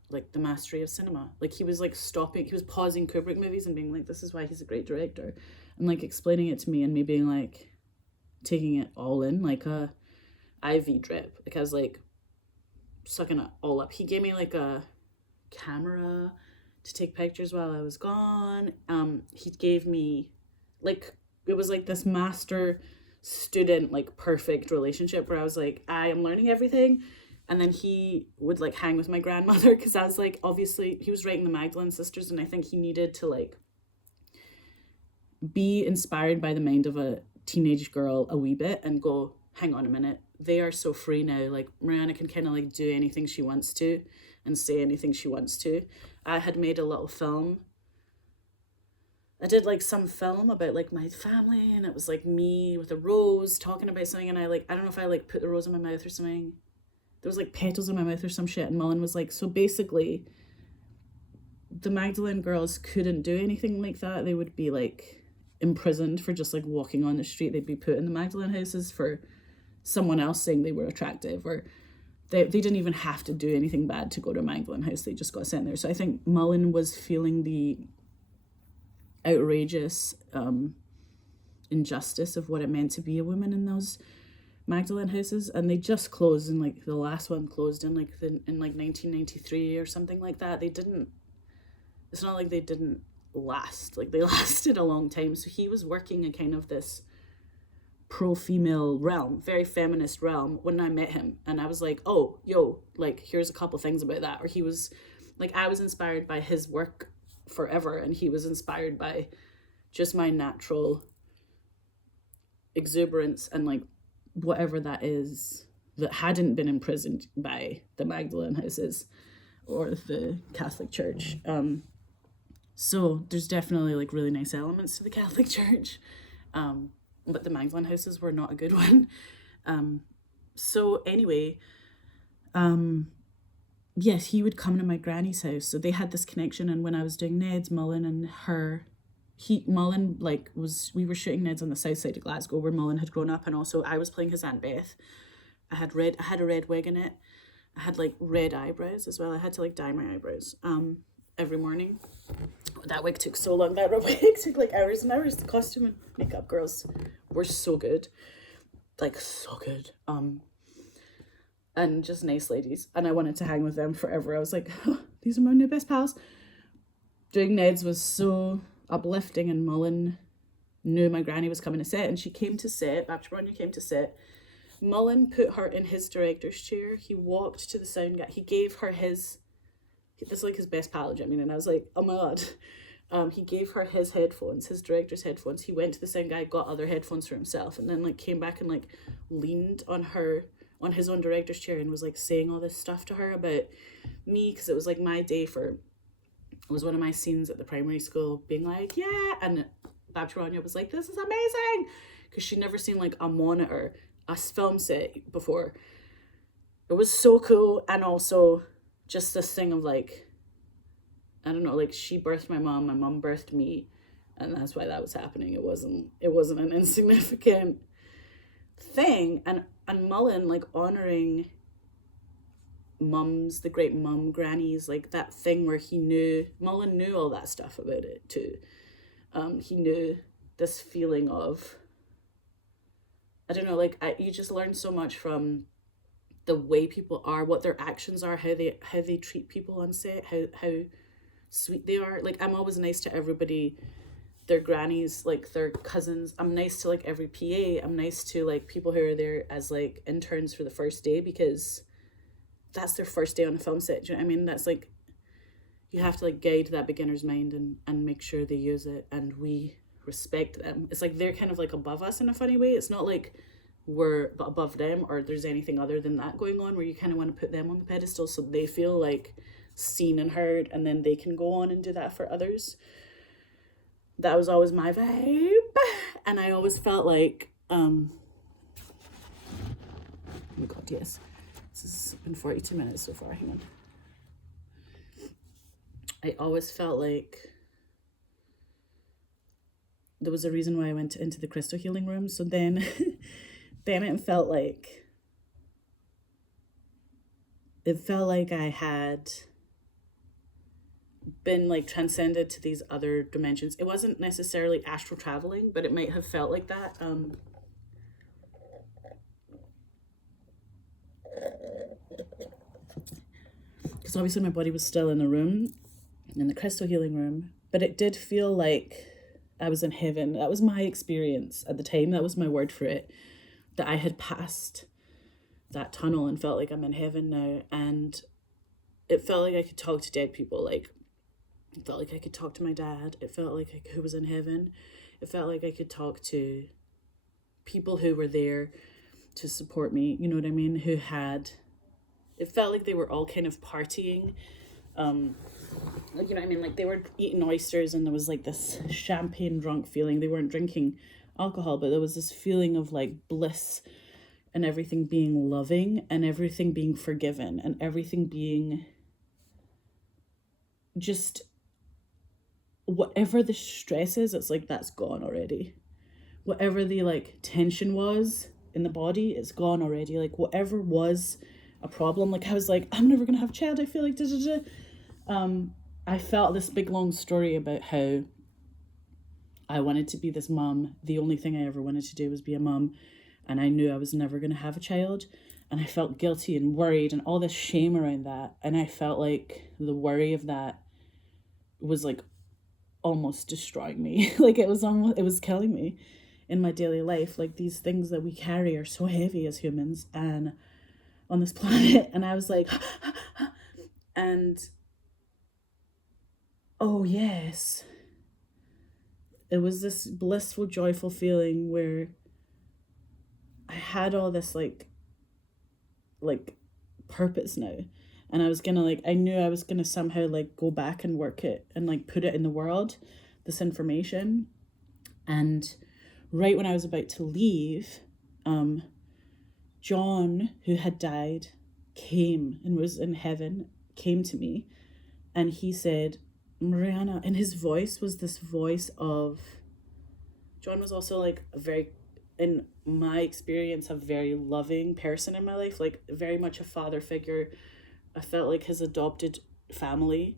like the mastery of cinema. Like he was like he was pausing Kubrick movies and being like, this is why he's a great director, and like explaining it to me, and me being like taking it all in like a IV drip. Like I was like sucking it all up. He gave me like a camera to take pictures while I was gone. He gave me like, it was like this master student like perfect relationship where I was like, I am learning everything. And then he would like hang with my grandmother, because I was like, obviously he was writing the Magdalene Sisters, and I think he needed to like be inspired by the mind of a teenage girl a wee bit and go, hang on a minute, they are so free now. Like Mariana can kind of like do anything she wants to and say anything she wants to. I had made a little film. I did like some film about like my family, and it was like me with a rose talking about something, and I don't know if I like put the rose in my mouth or something. There was like petals in my mouth or some shit, and Mullen was like, so basically the Magdalene girls couldn't do anything like that. They would be like imprisoned for just like walking on the street. They'd be put in the Magdalene houses for someone else saying they were attractive, or they didn't even have to do anything bad to go to a Magdalene house. They just got sent there. So I think Mullen was feeling the outrageous injustice of what it meant to be a woman in those Magdalene houses, and they just closed, and like the last one closed in like 1993 or something like that. It's not like they didn't last, like they lasted a long time. So he was working in kind of this pro-female realm, very feminist realm, when I met him, and I was like, oh, yo, like here's a couple things about that. Or he was like, I was inspired by his work forever, and he was inspired by just my natural exuberance and like whatever that is that hadn't been imprisoned by the Magdalene houses or the Catholic Church. So there's definitely like really nice elements to the Catholic Church, but the Magdalene houses were not a good one. So anyway, yes, he would come to my granny's house. So they had this connection, and when I was doing Ned's, Mullen and her, Mullen we were shooting Ned's on the south side of Glasgow where Mullen had grown up, and also I was playing his Aunt Beth. I had a red wig in it. I had like red eyebrows as well. I had to like dye my eyebrows every morning. That wig took so long. That wig took like hours and hours. The costume and makeup girls were so good. Like so good. And just nice ladies. And I wanted to hang with them forever. I was like, oh, these are my new best pals. Doing Ned's was so uplifting, and Mullen knew my granny was coming to set, and she came to set. Babs Bronya came to set. Mullen put her in his director's chair. He walked to the sound guy. He gave her this is like his best pal, I mean, and I was like, oh my god. He gave her his headphones, his director's headphones. He went to the sound guy, got other headphones for himself, and then like came back and like leaned on his own director's chair and was like saying all this stuff to her about me, because it was like my day for, it was one of my scenes at the primary school, being like, yeah, and Babs Bronya was like, this is amazing, because she'd never seen like a monitor, a film set before. It was so cool. And also just this thing of like, I don't know, like she birthed my mom birthed me, and that's why that was happening. It wasn't an insignificant thing. And Mullen like honoring mums, the great mum grannies, like that thing where Mullen knew all that stuff about it too. He knew this feeling of, I don't know, like you just learn so much from the way people are, what their actions are, how they treat people on set, how sweet they are. Like I'm always nice to everybody, their grannies, like their cousins. I'm nice to like every PA. I'm nice to like people who are there as like interns for the first day, because that's their first day on a film set. Do you know what I mean? That's like, you have to like guide that beginner's mind and make sure they use it, and we respect them. It's like they're kind of like above us in a funny way. It's not like we're above them or there's anything other than that going on, where you kind of want to put them on the pedestal so they feel like seen and heard, and then they can go on and do that for others. That was always my vibe. And I always felt like oh my god, yes, this has been 42 minutes so far. Hang on. I always felt like there was a reason why I went into the crystal healing room. So then it felt like I had been like transcended to these other dimensions. It wasn't necessarily astral traveling, but it might have felt like that. Because obviously my body was still in the room, in the crystal healing room, but it did feel like I was in heaven. That was my experience at the time. That was my word for it, that I had passed that tunnel and felt like I'm in heaven now. And it felt like I could talk to dead people. Like, it felt like I could talk to my dad. It felt like who was in heaven. It felt like I could talk to people who were there to support me, you know what I mean, it felt like they were all kind of partying. Like, you know what I mean, like they were eating oysters and there was like this champagne drunk feeling. They weren't drinking alcohol, but there was this feeling of like bliss, and everything being loving, and everything being forgiven, and everything being just, whatever the stress is, it's like that's gone already. Whatever the like tension was in the body, it's gone already. Like whatever was a problem, like I was like, I'm never gonna have a child, I feel like I felt this big long story about how I wanted to be this mom. The only thing I ever wanted to do was be a mom, and I knew I was never going to have a child, and I felt guilty and worried and all this shame around that. And I felt like the worry of that was like almost destroying me. Like it was killing me in my daily life. Like these things that we carry are so heavy as humans and on this planet. And I was like and oh yes, it was this blissful, joyful feeling where I had all this like purpose now, and I was gonna like, I knew I was gonna somehow like go back and work it and like put it in the world, this information. And right when I was about to leave, John, who had died, came and was in heaven, came to me, and he said, Mariana, and his voice was this voice of, John was also like a very in my experience, a very loving person in my life, like very much a father figure. I felt like his adopted family.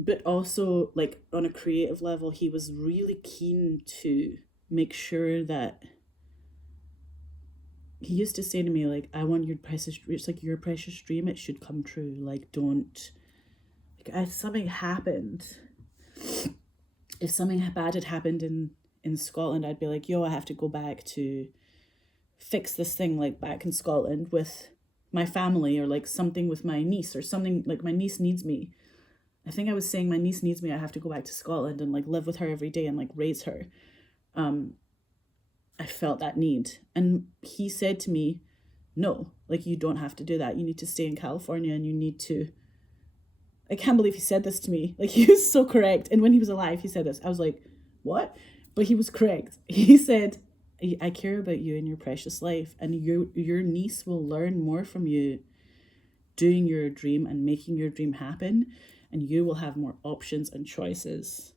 But also, like, on a creative level, he was really keen to make sure that he used to say to me, like, I want your precious, it's like your precious dream, it should come true. Like, don't, like, if something happened, if something bad had happened in Scotland, I'd be like, yo, I have to go back to fix this thing, like, back in Scotland with my family, or like something with my niece, or something, like, my niece needs me. I think I was saying my niece needs me. I have to go back to Scotland and like live with her every day and like raise her. I felt that need. And he said to me, no, like, you don't have to do that. You need to stay in California, and you need to, I can't believe he said this to me. Like, he was so correct. And when he was alive, he said this. I was like, what? But he was correct. He said, I care about you and your precious life, and your niece will learn more from you doing your dream and making your dream happen, and you will have more options and choices.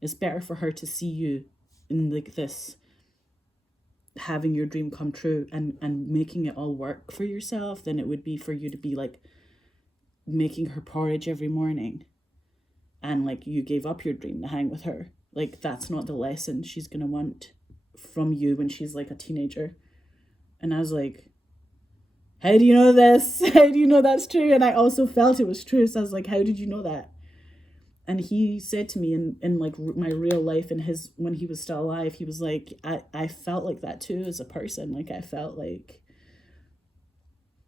It's better for her to see you in like this, having your dream come true and making it all work for yourself, than it would be for you to be like making her porridge every morning, and like you gave up your dream to hang with her. Like, that's not the lesson she's gonna want from you when she's like a teenager. And I was like, how do you know this? How do you know that's true? And I also felt it was true. So I was like, how did you know that? And he said to me in like my real life, and his, when he was still alive, he was like, I felt like that too as a person. Like, I felt like,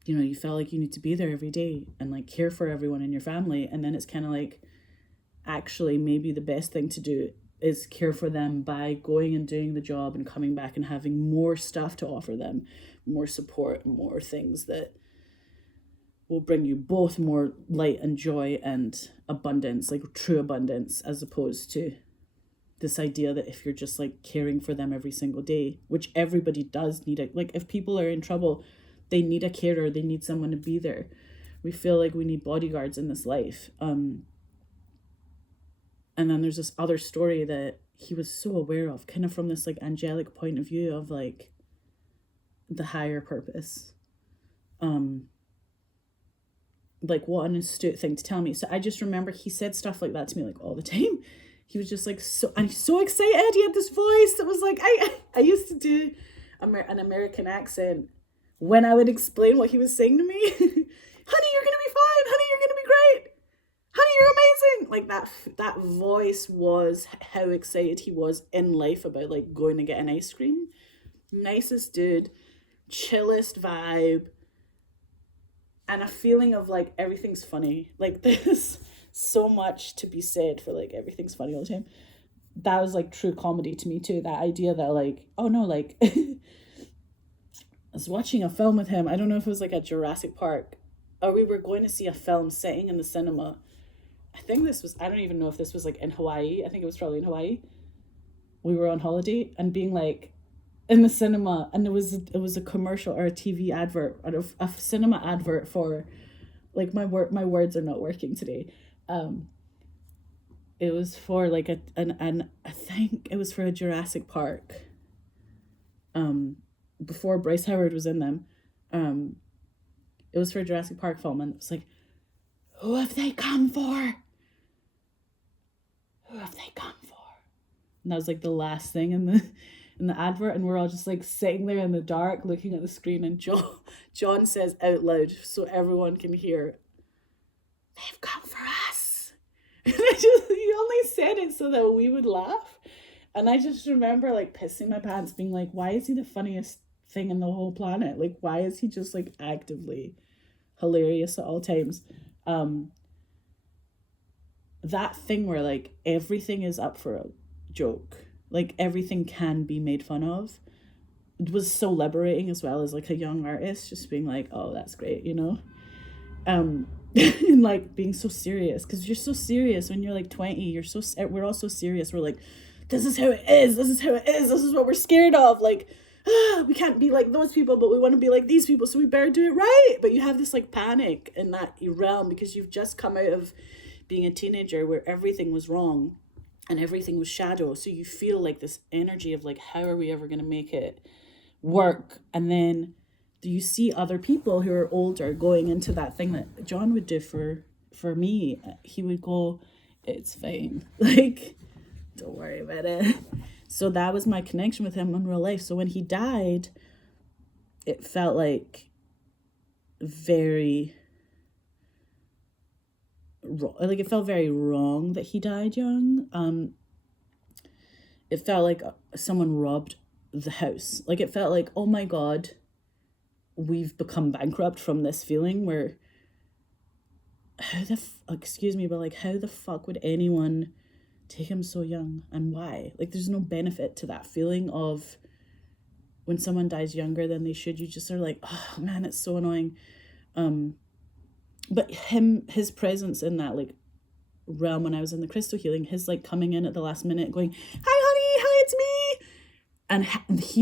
you know, you felt like you need to be there every day and like care for everyone in your family. And then it's kind of like, actually, maybe the best thing to do is care for them by going and doing the job and coming back and having more stuff to offer them, more support, more things that will bring you both more light and joy and abundance, like true abundance, as opposed to this idea that if you're just like caring for them every single day, which everybody does need it. Like, if people are in trouble, they need a carer, they need someone to be there. We feel like we need bodyguards in this life. And then there's this other story that he was so aware of, kind of from this like angelic point of view of like the higher purpose. Like, what an astute thing to tell me. So I just remember he said stuff like that to me like all the time. He was just like so, and he's so excited. He had this voice that was like, I used to do an American accent when I would explain what he was saying to me. Honey, you're gonna be fine. Honey, you're gonna be great. Honey, you're amazing. Like, that voice was how excited he was in life about like going to get an ice cream. Nicest dude, chillest vibe, and a feeling of like everything's funny. Like, there's so much to be said for like everything's funny all the time. That was like true comedy to me too. That idea that like, oh no, like I was watching a film with him. I don't know if it was like at Jurassic Park, or we were going to see a film sitting in the cinema. I think this was, I don't even know if this was like in Hawaii. I think it was probably in Hawaii. We were on holiday and being like in the cinema, and it was a commercial or a TV advert, or a cinema advert for like, my words are not working today. It was for like an I think it was for a Jurassic Park. Before Bryce Howard was in them. It was for a Jurassic Park film, and it was like, who have they come for? Who have they come for? And that was like the last thing in the advert, and we're all just like sitting there in the dark looking at the screen, and John says out loud so everyone can hear, they've come for us. And he only said it so that we would laugh. And I just remember like pissing my pants, being like, why is he the funniest thing in the whole planet? Like, why is he just like actively hilarious at all times? That thing where like everything is up for a joke, like everything can be made fun of, it was so liberating, as well as like a young artist just being like, oh, that's great, you know. And like being so serious, because you're so serious when you're like 20, we're all so serious, we're like, this is how it is, this is how it is, this is what we're scared of, like, we can't be like those people, but we want to be like these people, so we better do it right. But you have this like panic in that realm, because you've just come out of being a teenager where everything was wrong, and everything was shadow. So you feel like this energy of like, how are we ever going to make it work? And then do you see other people who are older going into that thing that John would do for me? He would go, it's fine. Like, don't worry about it. So that was my connection with him in real life. So when he died, it felt like very, like it felt very wrong that he died young. It felt like someone robbed the house. Like it felt like, oh my God, we've become bankrupt from this feeling where excuse me, but like how the fuck would anyone take him so young, and why? Like there's no benefit to that feeling of when someone dies younger than they should. You just are like, oh man, it's so annoying. But his presence in that like realm when I was in the crystal healing, his like coming in at the last minute going, hi honey, hi, it's me. And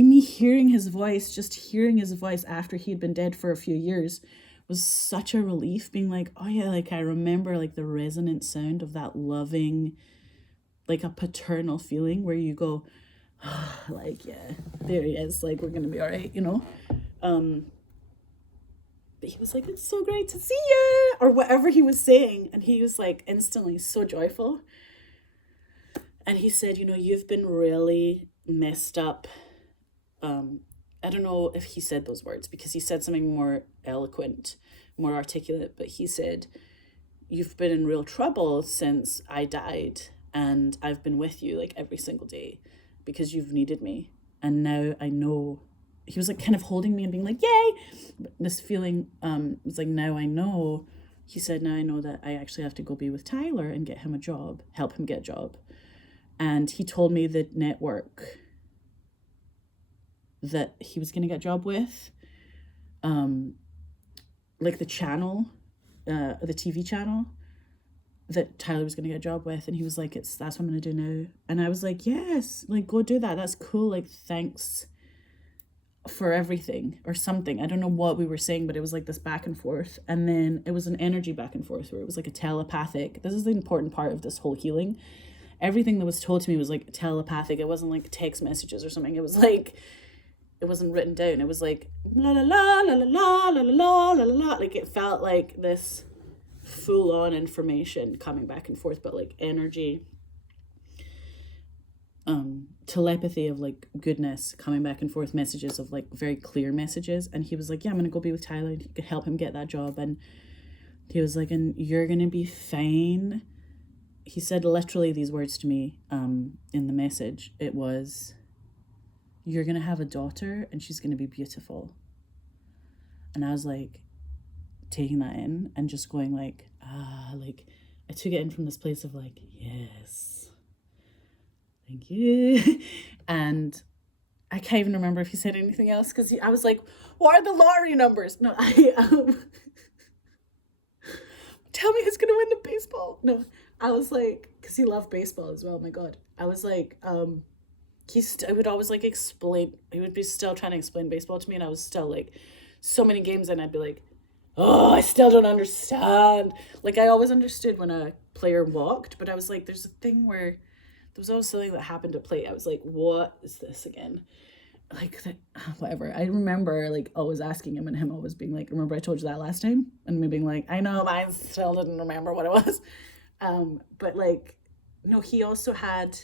me hearing his voice, just hearing his voice after he'd been dead for a few years was such a relief, being like, oh yeah, like I remember like the resonant sound of that loving, like a paternal feeling where you go, oh, like, yeah, there he is, like we're gonna be all right, you know? But he was like, it's so great to see you, or whatever he was saying. And he was like instantly so joyful. And he said, you know, you've been really messed up. I don't know if he said those words because he said something more eloquent, more articulate, but he said, you've been in real trouble since I died, and I've been with you like every single day because you've needed me. And now I know. He was like kind of holding me and being like, yay. But this feeling was like, now I know. He said, now I know that I actually have to go be with Tyler and get him a job, help him get a job. And he told me the network that he was going to get a job with, like the channel, the TV channel that Tyler was going to get a job with. And he was like, that's what I'm going to do now. And I was like, yes, like go do that. That's cool. Like, thanks for everything or something. I don't know what we were saying, but it was like this back and forth. And then it was an energy back and forth where it was like a telepathic. This is the important part of this whole healing. Everything that was told to me was like telepathic. It wasn't like text messages or something. It was like, it wasn't written down. It was like la la la la la la la la la la la. Like it felt like this full on information coming back and forth, but like energy, telepathy of like goodness coming back and forth, messages of like very clear messages. And he was like, yeah, I'm gonna go be with Tyler and he could help him get that job. And he was like, and you're gonna be fine. He said literally these words to me in the message. It was, you're gonna have a daughter and she's gonna be beautiful. And I was like taking that in and just going like, like I took it in from this place of like, yes, thank you. And I can't even remember if he said anything else because I was like, what are the lottery numbers? No, tell me who's gonna win the baseball. No, I was like, because he loved baseball as well. Oh my God. I was like, I would always like explain, he would be still trying to explain baseball to me, and I was still like, so many games, and I'd be like, oh, I still don't understand. Like I always understood when a player walked, but I was like, there's a thing where there was always something that happened to play. I was like, what is this again? Like whatever. I remember like always asking him and him always being like, remember I told you that last time? And me being like, I know, but I still didn't remember what it was. But like, no, he also had,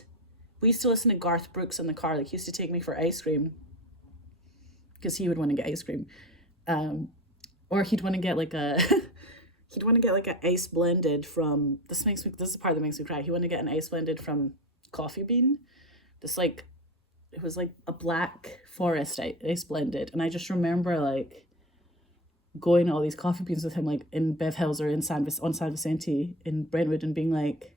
we used to listen to Garth Brooks in the car. Like he used to take me for ice cream because he would want to get ice cream. Or he'd want to get like a, he'd want to get like an ice blended from, this is the part that makes me cry. He wanted to get an ice blended from Coffee Bean. This like, it was like a Black Forest ice blended. And I just remember like going to all these coffee beans with him, like in Bev Hills or in San Vicente in Brentwood, and being like,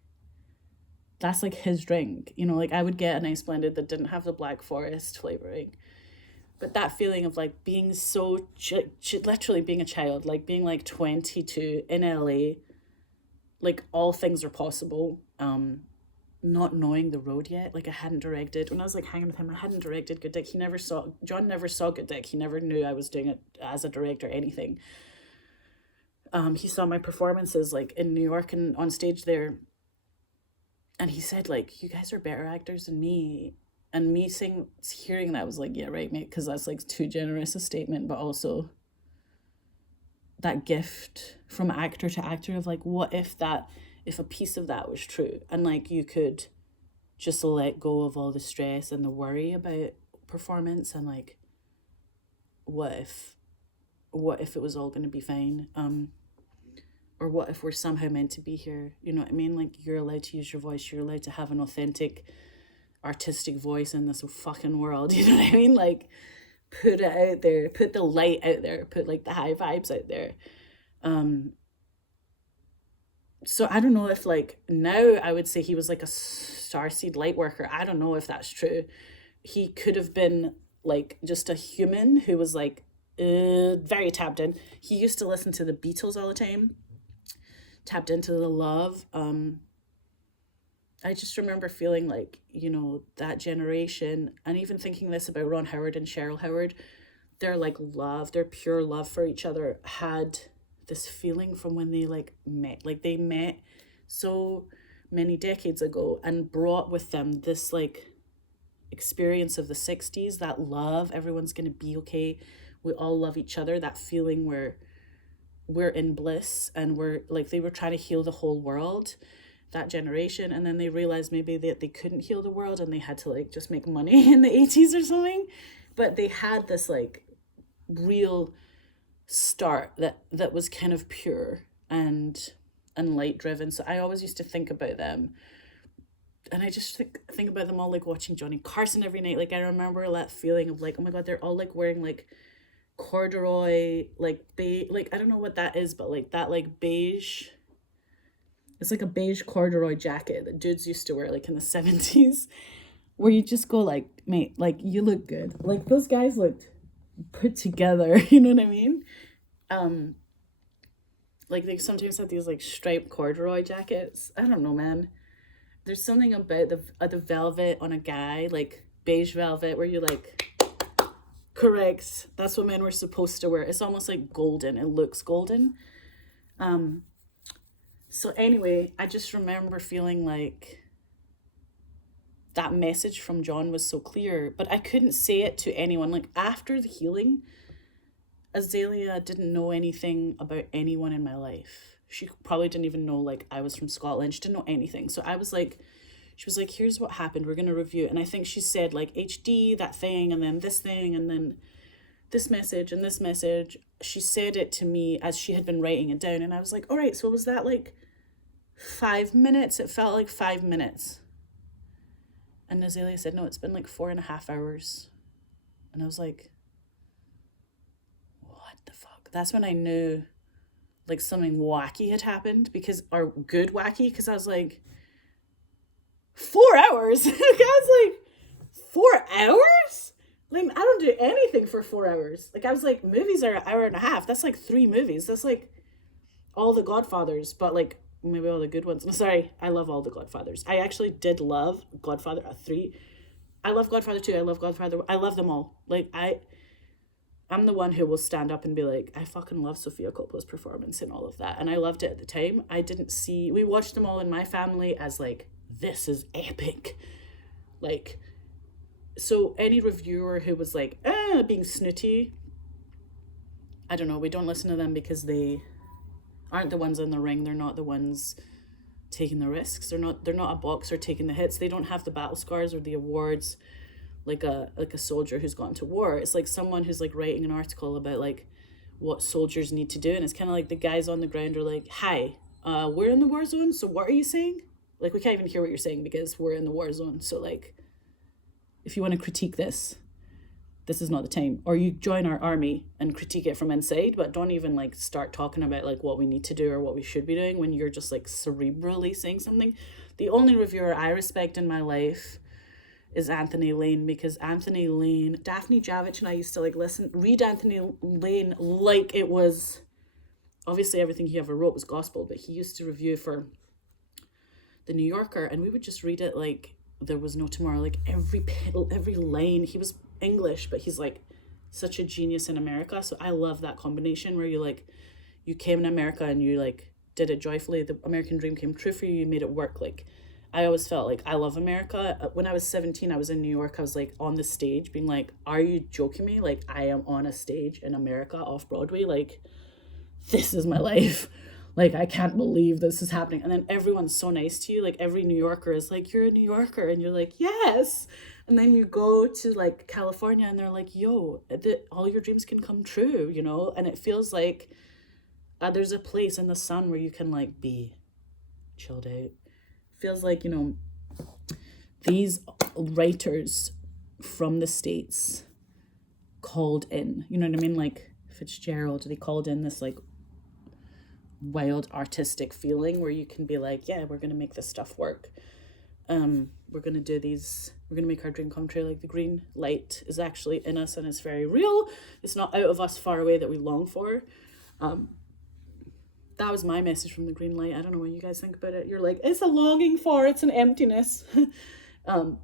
that's like his drink. You know, like I would get an ice blended that didn't have the Black Forest flavoring. But that feeling of like being so, literally being a child, like being like 22 in LA, like all things are possible. Not knowing the road yet, like I hadn't directed. When I was like hanging with him, I hadn't directed Good Dick. John never saw Good Dick. He never knew I was doing it as a director or anything. He saw my performances like in New York and on stage there. And he said, like, you guys are better actors than me. And me hearing that was like, yeah, right, mate, because that's like too generous a statement, but also that gift from actor to actor of like, what if a piece of that was true, and like you could just let go of all the stress and the worry about performance, and like, what if it was all going to be fine, or what if we're somehow meant to be here, you know what I mean? Like, you're allowed to use your voice, you're allowed to have an authentic artistic voice in this fucking world, you know what I mean? Like, put it out there, put the light out there, put like the high vibes out there. So I don't know if, like, now I would say he was like a starseed light worker. I don't know if that's true. He could have been like just a human who was like very tapped in. He used to listen to the Beatles all the time, tapped into the love. I just remember feeling like, you know, that generation, and even thinking this about Ron Howard and Cheryl Howard, their like love, their pure love for each other had this feeling from when they like met. Like, they met so many decades ago and brought with them this like experience of the 60s, that love, everyone's gonna be okay, we all love each other, that feeling where we're in bliss, and we're like, they were trying to heal the whole world, that generation. And then they realized maybe that they couldn't heal the world, and they had to like just make money in the 80s or something. But they had this like real start that was kind of pure and light driven. So I always used to think about them, and I just think about them all like watching Johnny Carson every night. Like, I remember that feeling of like, oh my god, they're all like wearing like corduroy, like like, I don't know what that is, but like that like beige, it's like a beige corduroy jacket that dudes used to wear like in the 70s, where you just go like, mate, like, you look good. Like, those guys looked put together, you know what I mean? Like, they sometimes have these like striped corduroy jackets. I don't know, man. There's something about the velvet on a guy, like beige velvet, where you like, correct, that's what men were supposed to wear. It's almost like golden, it looks golden. So anyway, I just remember feeling like that message from John was so clear, but I couldn't say it to anyone. Like, after the healing, Azalea didn't know anything about anyone in my life. She probably didn't even know like I was from Scotland. She didn't know anything. So I was like, she was like, here's what happened, we're gonna review it. And I think she said like HD, that thing, and then this thing, and then this message and this message. She said it to me as she had been writing it down, and I was like, all right, so was that like 5 minutes? It felt like 5 minutes. And Azalea said, no, it's been like 4.5 hours. And I was like, what the fuck? That's when I knew like something wacky had happened, or good wacky, because I was like, 4 hours? Like, I was like, 4 hours? Like, I don't do anything for 4 hours. Like, I was like, movies are an hour and a half. That's like 3 movies. That's like all the Godfathers, but like maybe all the good ones. Sorry, I love all the Godfathers. I actually did love Godfather 3. I love Godfather 2. I love Godfather. I love them all. Like, I'm the one who will stand up and be like, I fucking love Sofia Coppola's performance and all of that. And I loved it at the time. We watched them all in my family as like, this is epic. Like, so any reviewer who was like, being snooty, I don't know, we don't listen to them, because they aren't the ones in the ring. They're not the ones taking the risks. They're not a boxer taking the hits. They don't have the battle scars or the awards like a soldier who's gone to war. It's like someone who's like writing an article about like what soldiers need to do, and it's kind of like the guys on the ground are like, hi, we're in the war zone, so what are you saying? Like, we can't even hear what you're saying because we're in the war zone. So like, if you want to critique this is not the time. Or you join our army and critique it from inside, but don't even like start talking about like what we need to do or what we should be doing when you're just like cerebrally saying something. The only reviewer I respect in my life is Anthony Lane, because Anthony Lane, Daphne Javich and I used to like read Anthony Lane like it was, obviously everything he ever wrote was gospel, but he used to review for the New Yorker, and we would just read it like there was no tomorrow. Like, every line, he was English, but he's like such a genius in America. So I love that combination where you came in America and you like did it joyfully. The American dream came true for you. You made it work. Like, I always felt like I love America. When I was 17, I was in New York. I was like on the stage being like, are you joking me? Like, I am on a stage in America off Broadway. Like, this is my life. Like, I can't believe this is happening. And then everyone's so nice to you. Like, every New Yorker is like, you're a New Yorker. And you're like, yes. And then you go to like California and they're like, yo, all your dreams can come true, you know? And it feels like there's a place in the sun where you can like be chilled out. Feels like, you know, these writers from the States called in, you know what I mean? Like Fitzgerald, they called in this like wild artistic feeling where you can be like, yeah, we're going to make this stuff work. We're going to do these, we're going to make our dream come true. Like the green light is actually in us and it's very real. It's not out of us far away that we long for. That was my message from the green light. I don't know what you guys think about it. You're like, it's a longing for, it's an emptiness. But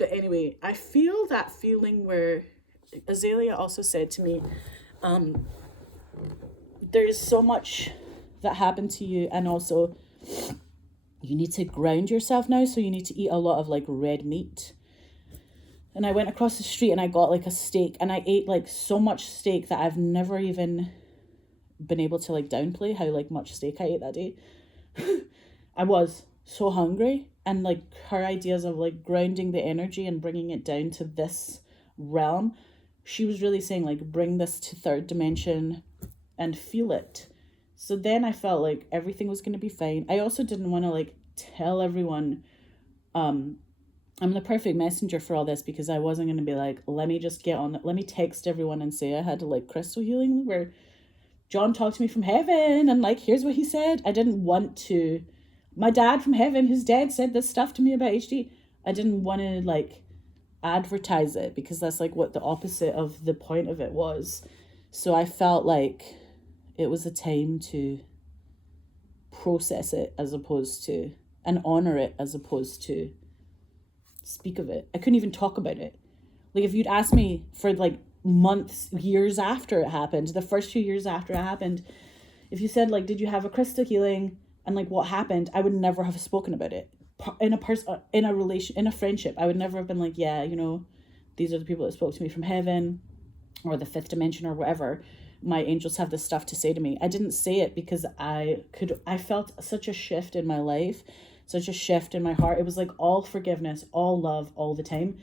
anyway, I feel that feeling where Azalea also said to me, there's so much that happened to you, and also you need to ground yourself now, so you need to eat a lot of like red meat. And I went across the street and I got like a steak, and I ate like so much steak that I've never even been able to like downplay how like much steak I ate that day. I was so hungry, and like her ideas of like grounding the energy and bringing it down to this realm, she was really saying like bring this to third dimension and feel it. So then I felt like everything was going to be fine. I also didn't want to like tell everyone I'm the perfect messenger for all this, because I wasn't going to be like, let me text everyone and say I had like crystal healing where John talked to me from heaven and like, here's what he said. I didn't want to, my dad from heaven, who's dead, said this stuff to me about HD. I didn't want to like advertise it, because that's like what the opposite of the point of it was. So I felt like it was a time to process it as opposed to, and honor it as opposed to speak of it. I couldn't even talk about it. Like if you'd asked me for like months, years after it happened, the first few years after it happened, if you said like, did you have a crystal healing and like what happened, I would never have spoken about it. In a relation, in a friendship, I would never have been like, yeah, you know, these are the people that spoke to me from heaven or the fifth dimension or whatever. My angels have this stuff to say to me. I didn't say it because I felt such a shift in my life, such a shift in my heart. It was like all forgiveness, all love, all the time.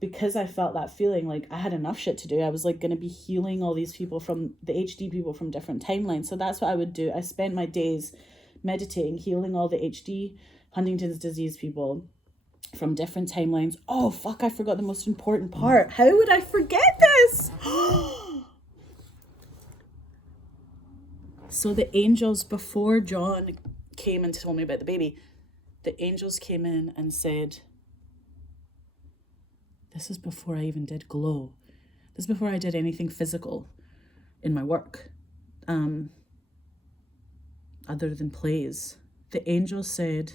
Because I felt that feeling like I had enough shit to do. I was like going to be healing all these people from the HD people from different timelines. So that's what I would do. I spent my days meditating, healing all the HD Huntington's disease people from different timelines. Oh, fuck, I forgot the most important part. How would I forget this? So the angels, before John came and told me about the baby, the angels came in and said, this is before I even did Glow. This is before I did anything physical in my work, other than plays. The angels said,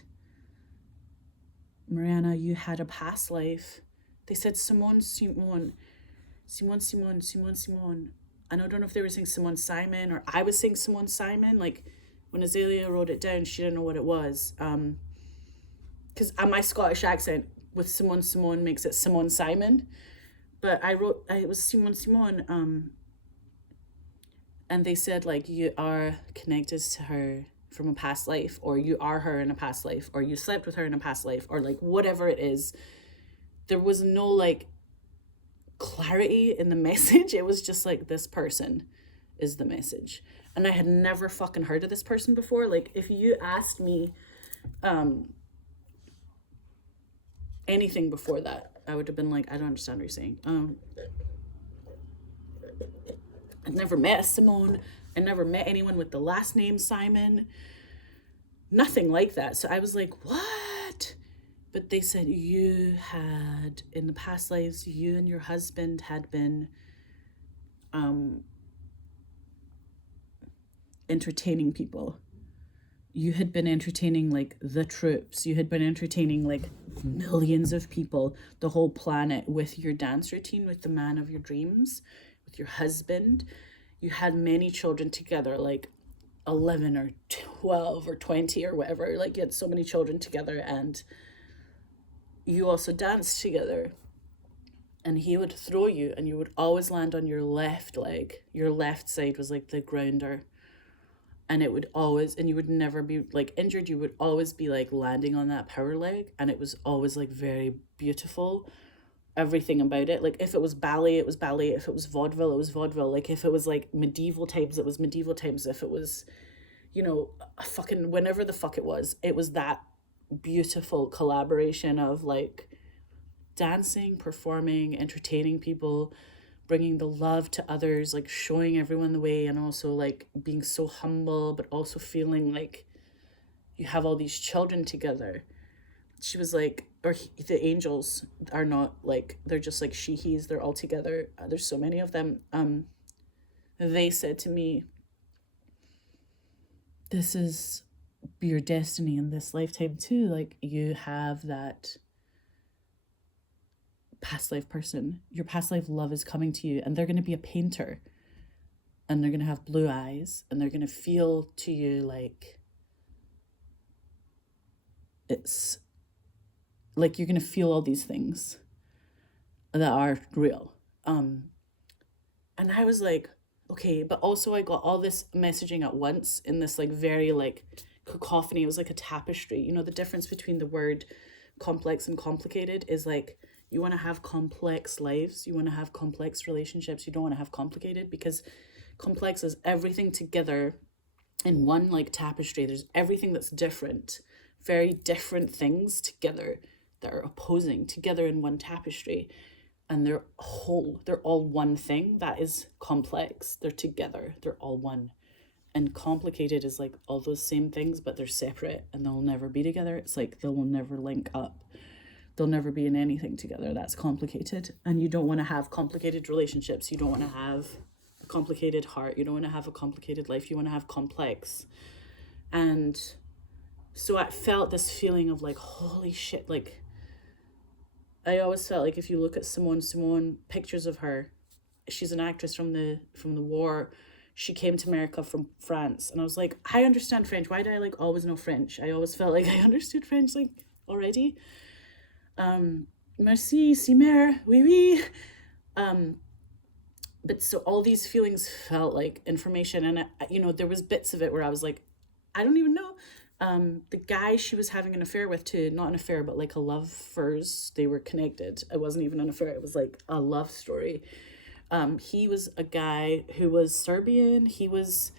Mariana, you had a past life. They said, Simone. And I don't know if they were saying Simone Simon or I was saying Simone Simon. Like when Azalea wrote it down, she didn't know what it was. Because my Scottish accent with Simone makes it Simone Simon. But it was Simone. And they said like you are connected to her from a past life, or you are her in a past life, or you slept with her in a past life, or like whatever it is. There was no like clarity in the message. It was just like, this person is the message. And I had never fucking heard of this person before. Like if you asked me anything before that, I would have been like, I don't understand what you're saying. I'd never met a Simone. I never met anyone with the last name Simon. Nothing like that. So I was like, what? But they said you had, in the past lives, you and your husband had been entertaining people. You had been entertaining like the troops. You had been entertaining like millions of people, the whole planet, with your dance routine, with the man of your dreams, with your husband. You had many children together, like 11 or 12 or 20 or whatever. Like, you had so many children together, and you also danced together. And he would throw you, and you would always land on your left leg. Your left side was like the grounder. And it would always, and you would never be like injured. You would always be like landing on that power leg. And it was always like very beautiful. Everything about it. Like, if it was ballet, it was ballet. If it was vaudeville, it was vaudeville. Like, if it was like medieval times, it was medieval times. If it was, you know, fucking whenever the fuck it was that beautiful collaboration of like dancing, performing, entertaining people, bringing the love to others, like showing everyone the way, and also like being so humble, but also feeling like you have all these children together. She was like, the angels are not like, they're just like he's, they're all together. There's so many of them. They said to me, this is your destiny in this lifetime too. Like, you have that past life person. Your past life love is coming to you, and they're going to be a painter, and they're going to have blue eyes, and they're going to feel to you like it's like you're going to feel all these things that are real. And I was like, okay, but also I got all this messaging at once in this like very like cacophony. It was like a tapestry. You know, the difference between the word complex and complicated is like, you want to have complex lives, you want to have complex relationships, you don't want to have complicated, because complex is everything together in one like tapestry. There's everything that's different, very different things together that are opposing together in one tapestry, and they're whole, they're all one thing. That is complex. They're together, they're all one. And complicated is like all those same things, but they're separate and they'll never be together. It's like they will never link up, they'll never be in anything together. That's complicated. And you don't want to have complicated relationships, you don't want to have a complicated heart, you don't want to have a complicated life, you want to have complex. And so I felt this feeling of like, holy shit. Like, I always felt like if you look at Simone, pictures of her, she's an actress from the war. She came to America from France, and I was like, I understand French. Why do I like always know French? I always felt like I understood French like already. Merci, si mère, oui, oui. But so all these feelings felt like information, and you know, there was bits of it where I was like, I don't even know. The guy she was having an affair with too, not an affair, but like a lovers, they were connected. It wasn't even an affair, it was like a love story. He was a guy who was Serbian. He was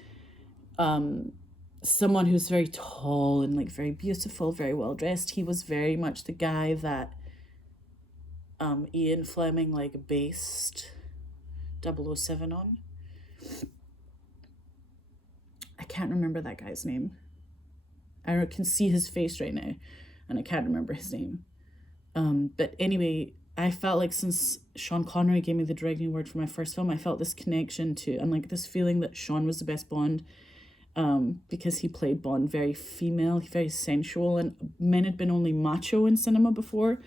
someone who's very tall and like very beautiful, very well dressed. He was very much the guy that Ian Fleming like based 007 on. I can't remember that guy's name. I can see his face right now, and I can't remember his name. But anyway, I felt like since Sean Connery gave me the directing award for my first film, I felt this connection to, and like this feeling that Sean was the best Bond, because he played Bond very female, very sensual, and men had been only macho in cinema before.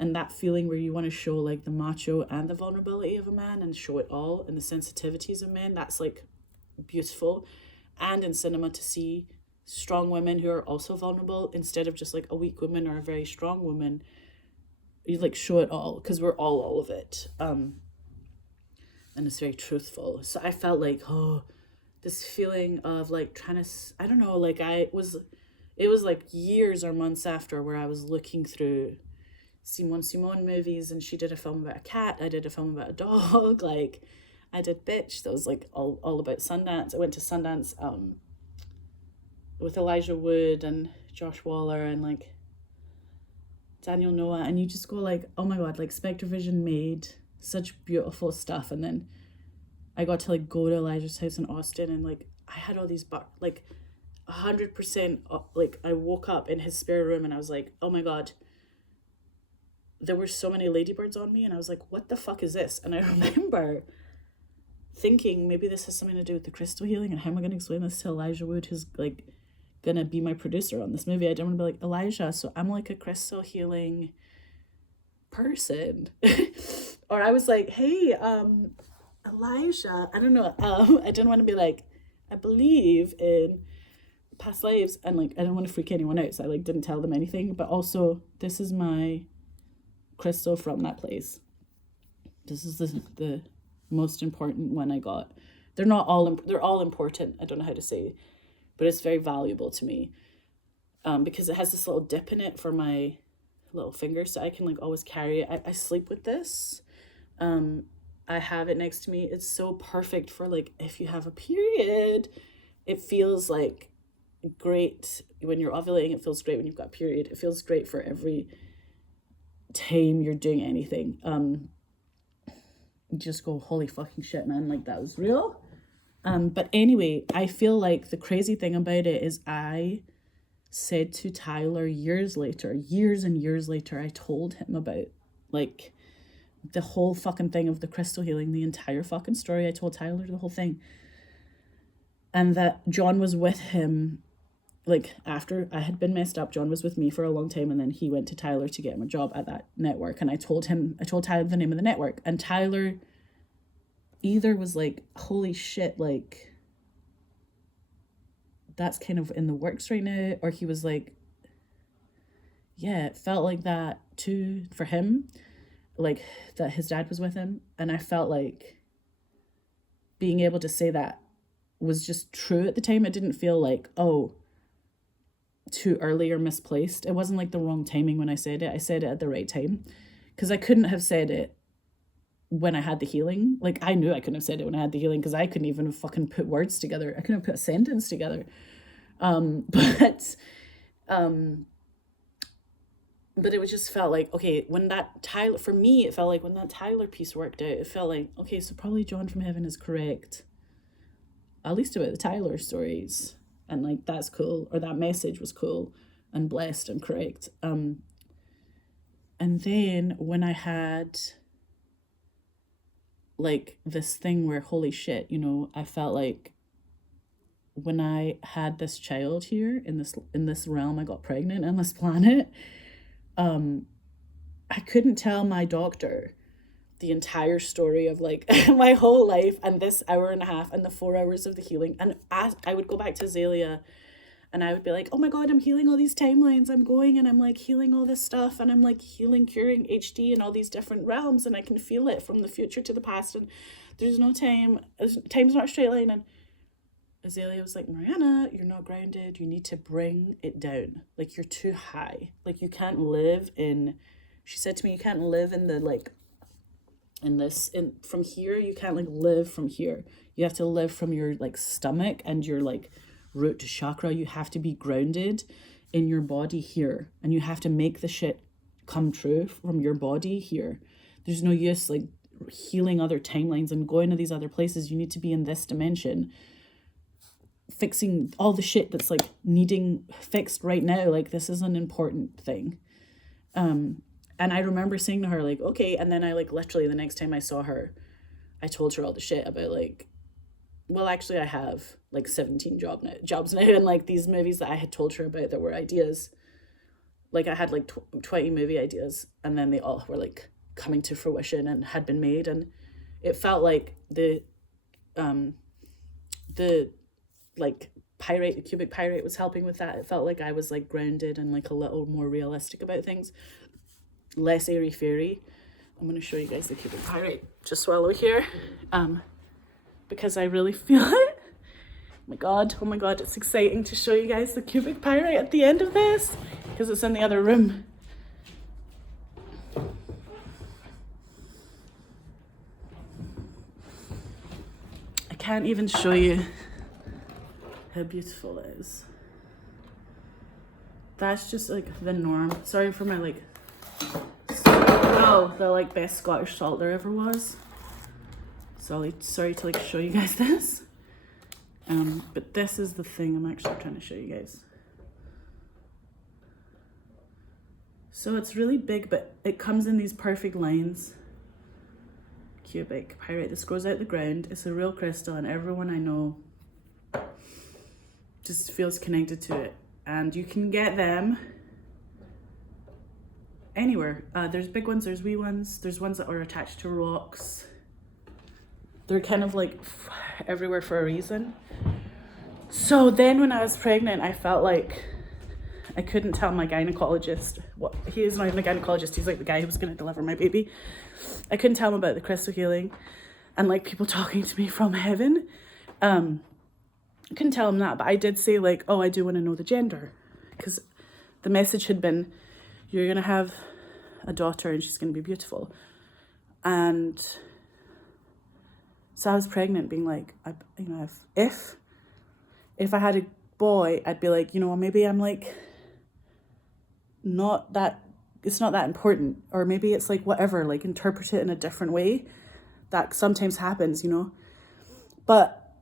And that feeling where you want to show like the macho and the vulnerability of a man and show it all, and the sensitivities of men, that's like beautiful. And in cinema to see strong women who are also vulnerable instead of just like a weak woman or a very strong woman, you like show it all, because we're all of it. And it's very truthful. So I felt like, oh, this feeling of like trying to, I don't know, like it was like years or months after where I was looking through Simone movies, and she did a film about a cat, I did a film about a dog, like I did Bitch, that was like all about Sundance. I went to Sundance with Elijah Wood and Josh Waller and like Daniel Noah, and you just go like, oh my god, like SpectreVision made such beautiful stuff. And then I got to like go to Elijah's house in Austin, and like I had all these like 100% like I woke up in his spare room and I was like, oh my god, there were so many ladybirds on me, and I was like, what the fuck is this? And I remember thinking maybe this has something to do with the crystal healing, and how am I going to explain this to Elijah Wood, who's like gonna be my producer on this movie? I don't want to be like, Elijah, so I'm like a crystal healing person. Or I was like, hey, Elijah, I don't know, I didn't want to be like, I believe in past lives, and like I don't want to freak anyone out, so I like didn't tell them anything, but also this is my crystal from that place. This is the most important one I got. They're all important. I don't know how to say, but it's very valuable to me, because it has this little dip in it for my little finger, so I can like always carry it. I sleep with this. I have it next to me. It's so perfect for like if you have a period. It feels like great when you're ovulating. It feels great when you've got a period. It feels great for every time you're doing anything. You just go, holy fucking shit, man, like that was real. But anyway, I feel like the crazy thing about it is I said to Tyler years and years later, I told him about like the whole fucking thing of the crystal healing, the entire fucking story. I told Tyler the whole thing. And that John was with him, like after I had been messed up, John was with me for a long time, and then he went to Tyler to get him a job at that network. And I told Tyler the name of the network, and Tyler either was like, holy shit, like that's kind of in the works right now, or he was like, yeah, it felt like that too for him, like that his dad was with him. And I felt like being able to say that was just true at the time. It didn't feel like, oh, too early or misplaced. It wasn't like the wrong timing when I said it. I said it at the right time, because I couldn't have said it when I had the healing. Like I knew I couldn't have said it when I had the healing, because I couldn't even fucking put words together. I couldn't put a sentence together. But it was just felt like, okay, when that Tyler, for me, it felt like when that Tyler piece worked out, it felt like, okay, so probably John from Heaven is correct, at least about the Tyler stories. And like, that's cool, or that message was cool and blessed and correct. And then when I had like this thing where, holy shit, you know, I felt like when I had this child here in this realm, I got pregnant on this planet. I couldn't tell my doctor the entire story of like my whole life and this hour and a half and the 4 hours of the healing. And I would go back to Azalea and I would be like, oh my God, I'm healing all these timelines. I'm going and I'm like healing all this stuff. And I'm like healing, curing HD and all these different realms. And I can feel it from the future to the past. And there's no time. Time's not a straight line. And Azalea was like, Mariana, you're not grounded. You need to bring it down. Like, you're too high. Like, you can't live in, she said to me, you can't live in the, like, from here, you can't, like, live from here. You have to live from your, like, stomach and your, like, root chakra. You have to be grounded in your body here. And you have to make the shit come true from your body here. There's no use, like, healing other timelines and going to these other places. You need to be in this dimension, fixing all the shit that's like needing fixed right now. Like, this is an important thing. And I remember saying to her, like, okay. And then I, like, literally the next time I saw her, I told her all the shit about, like, well, actually I have like 17 jobs now, and like these movies that I had told her about that were ideas. Like, I had like 20 movie ideas, and then they all were like coming to fruition and had been made. And it felt like the like pyrite, the cubic pyrite was helping with that. It felt like I was like grounded and like a little more realistic about things, less airy fairy. I'm going to show you guys the cubic pyrite just while we're here, because I really feel it. Oh my god, it's exciting to show you guys the cubic pyrite at the end of this, because it's in the other room. I can't even show you how beautiful it is. That's just like the norm. Sorry for my like, the like best Scottish salt there ever was. Sorry to like show you guys this. But this is the thing I'm actually trying to show you guys. So it's really big, but it comes in these perfect lines. Cubic pyrite. This grows out the ground. It's a real crystal, and everyone I know just feels connected to it. And you can get them anywhere. There's big ones, there's wee ones, there's ones that are attached to rocks. They're kind of like everywhere for a reason. So then when I was pregnant, I felt like I couldn't tell my gynecologist what, he is not even a gynecologist, he's like the guy who was going to deliver my baby. I couldn't tell him about the crystal healing and like people talking to me from heaven. I couldn't tell him that, but I did say like, oh, I do want to know the gender, because the message had been, you're going to have a daughter and she's going to be beautiful. And so I was pregnant being like, if I had a boy, I'd be like, maybe I'm like, not that, it's not that important, or maybe it's like whatever, like interpret it in a different way. That sometimes happens, But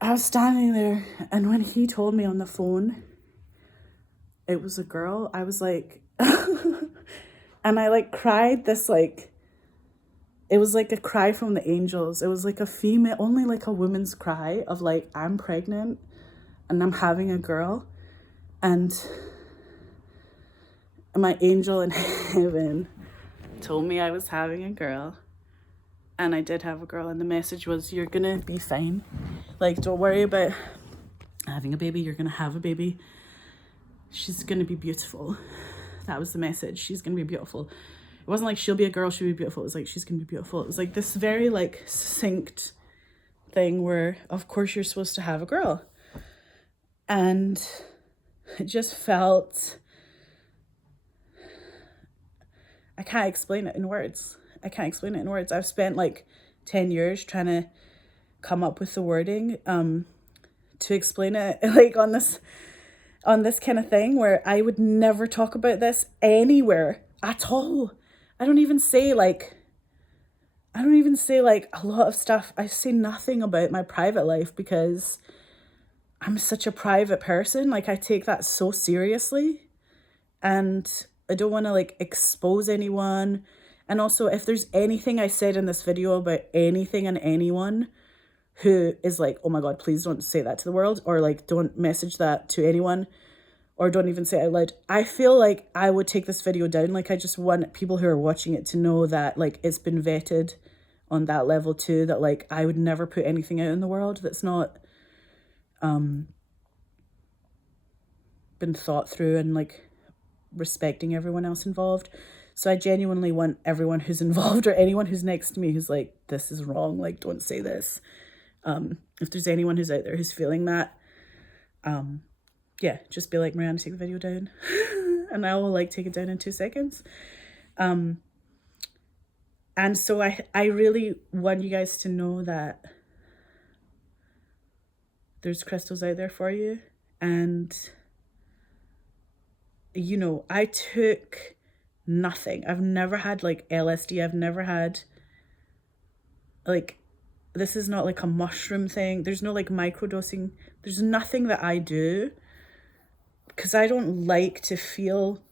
I was standing there, and when he told me on the phone it was a girl, I was like, and I like cried this, like, it was like a cry from the angels. It was like a female, only like a woman's cry of like, I'm pregnant and I'm having a girl. And my angel in heaven told me I was having a girl. And I did have a girl. And the message was, you're going to be fine. Like, don't worry about having a baby. You're going to have a baby. She's going to be beautiful. That was the message. She's going to be beautiful. It wasn't like she'll be a girl, she'll be beautiful. It was like, she's going to be beautiful. It was like this very like succinct thing where, of course, you're supposed to have a girl. And it just felt, I can't explain it in words. I've spent like 10 years trying to come up with the wording to explain it, like on this kind of thing where I would never talk about this anywhere at all. I don't even say like a lot of stuff. I say nothing about my private life because I'm such a private person. Like, I take that so seriously, and I don't want to like expose anyone. And also, if there's anything I said in this video about anything and anyone who is like, oh my God, please don't say that to the world, or like don't message that to anyone, or don't even say it out loud, I feel like I would take this video down. Like, I just want people who are watching it to know that like it's been vetted on that level too, that like I would never put anything out in the world that's not been thought through and like respecting everyone else involved. So I genuinely want everyone who's involved, or anyone who's next to me who's like, this is wrong, like don't say this. If there's anyone who's out there who's feeling that, yeah, just be like, Marianna, take the video down. And I will like take it down in 2 seconds. And so I really want you guys to know that there's crystals out there for you. And, I took nothing. I've never had like LSD. I've never had like, this is not like a mushroom thing. There's no like microdosing. There's nothing that I do, because I don't like to feel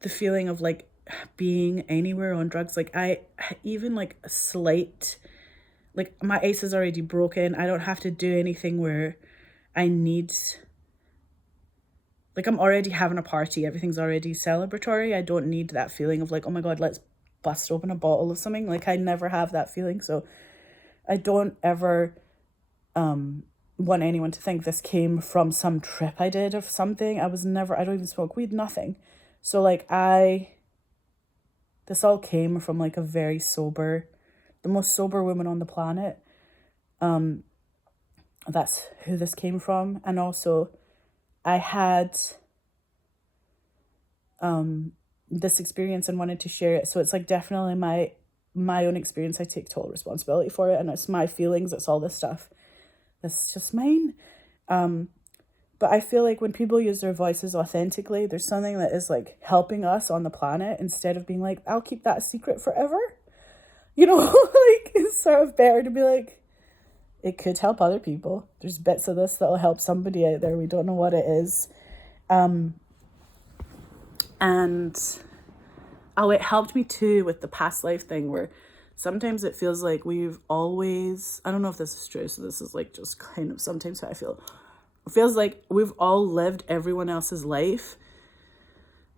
the feeling of like being anywhere on drugs. Like, I even like a slight, like my ice is already broken. I don't have to do anything where I need, like, I'm already having a party. Everything's already celebratory. I don't need that feeling of like, oh my God, let's bust open a bottle of something. Like, I never have that feeling. So I don't ever want anyone to think this came from some trip I did of something. I don't even smoke weed, nothing. So like this all came from like a very sober, the most sober woman on the planet. That's who this came from. And also I had this experience and wanted to share it. So it's like definitely my own experience. I take total responsibility for it, and it's my feelings, it's all this stuff. That's just mine. But I feel like when people use their voices authentically, there's something that is like helping us on the planet, instead of being like, I'll keep that a secret forever. Like, it's sort of better to be like, it could help other people. There's bits of this that will help somebody out there. We don't know what it is. And it helped me too with the past life thing, where sometimes it feels like we've always, I don't know if this is true, so this is like just kind of sometimes how I feel. It feels like we've all lived everyone else's life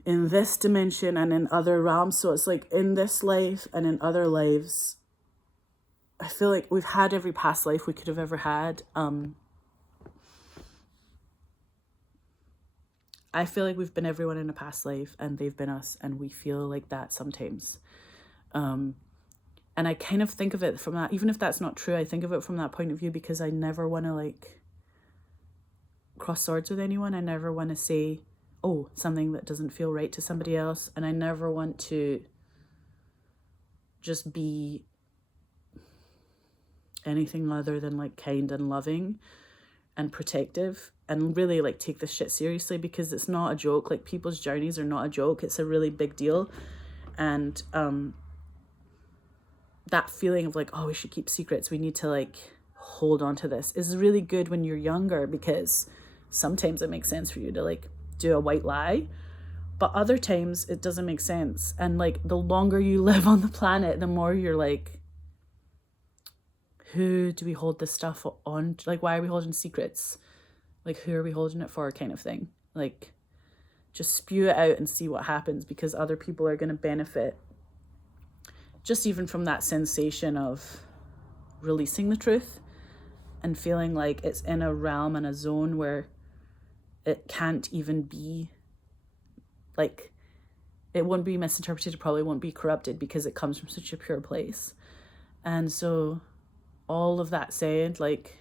in this dimension and in other realms. So it's like in this life and in other lives, I feel like we've had every past life we could have ever had. I feel like we've been everyone in a past life and they've been us, and we feel like that sometimes. And I kind of think of it from that, even if that's not true, I think of it from that point of view, because I never want to like cross swords with anyone. I never want to say, oh, something that doesn't feel right to somebody else. And I never want to just be anything other than like kind and loving and protective, and really like take this shit seriously, because it's not a joke. Like, people's journeys are not a joke. It's a really big deal. And that feeling of like, oh, we should keep secrets, we need to like hold on to this, is really good when you're younger, because sometimes it makes sense for you to like do a white lie, but other times it doesn't make sense. And like, the longer you live on the planet, the more you're like, who do we hold this stuff on? Like, why are we holding secrets? Like, who are we holding it for, kind of thing? Like, just spew it out and see what happens, because other people are going to benefit just even from that sensation of releasing the truth and feeling like it's in a realm and a zone where it can't even be, like, it won't be misinterpreted, it probably won't be corrupted, because it comes from such a pure place. And so all of that said, like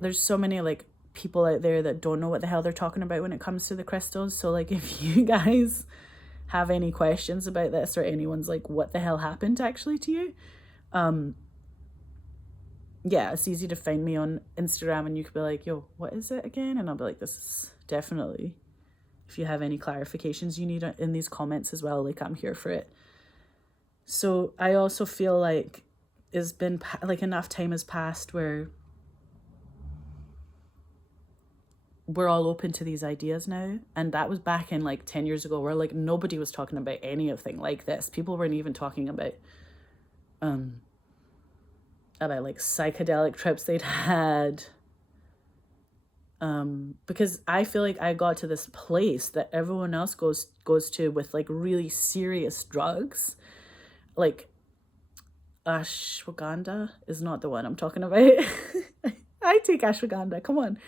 there's so many like people out there that don't know what the hell they're talking about when it comes to the crystals. So like, if you guys have any questions about this, or anyone's like, what the hell happened actually to you, yeah, it's easy to find me on Instagram, and you could be like, yo, what is it again? And I'll be like, this is definitely, if you have any clarifications you need in these comments as well, like, I'm here for it. So I also feel like it's been like enough time has passed where we're all open to these ideas now. And that was back in like 10 years ago, where like nobody was talking about anything like this. People weren't even talking about like psychedelic trips they'd had, because I feel like I got to this place that everyone else goes to with like really serious drugs. Like, ashwagandha is not the one I'm talking about. I take ashwagandha, come on.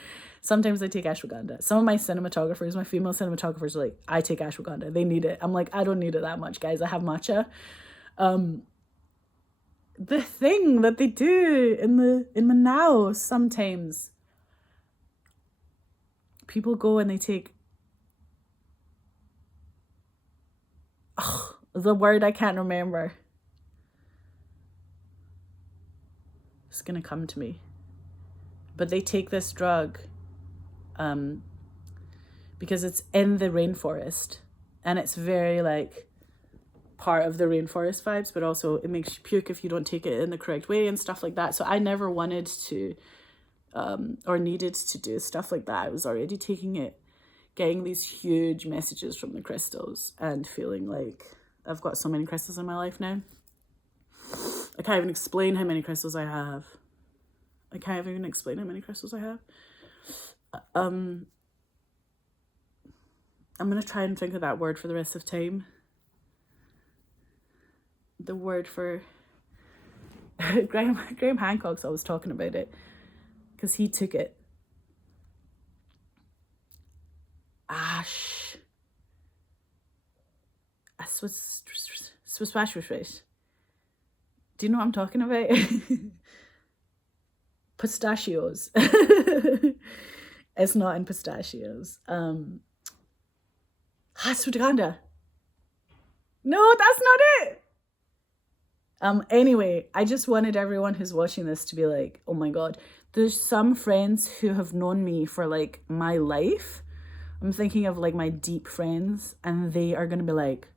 Sometimes I take ashwagandha. Some of my cinematographers, my female cinematographers, are like, I take ashwagandha, they need it. I'm like, I don't need it that much, guys. I have matcha. The thing that they do in Manaus, sometimes people go and they take, the word I can't remember. It's gonna come to me. But they take this drug because it's in the rainforest, and it's very like part of the rainforest vibes, but also it makes you puke if you don't take it in the correct way and stuff like that. So I never wanted to or needed to do stuff like that. I was already taking it, getting these huge messages from the crystals, and feeling like I've got so many crystals in my life now. I can't even explain how many crystals I have. I'm gonna try and think of that word for the rest of time. The word for Graham Hancock's always talking about it, because he took it. Do you know what I'm talking about? Pistachios. It's not in pistachios. Ashwagandha. No, that's not it. Anyway, I just wanted everyone who's watching this to be like, oh my God, there's some friends who have known me for like my life. I'm thinking of like my deep friends, and they are going to be like,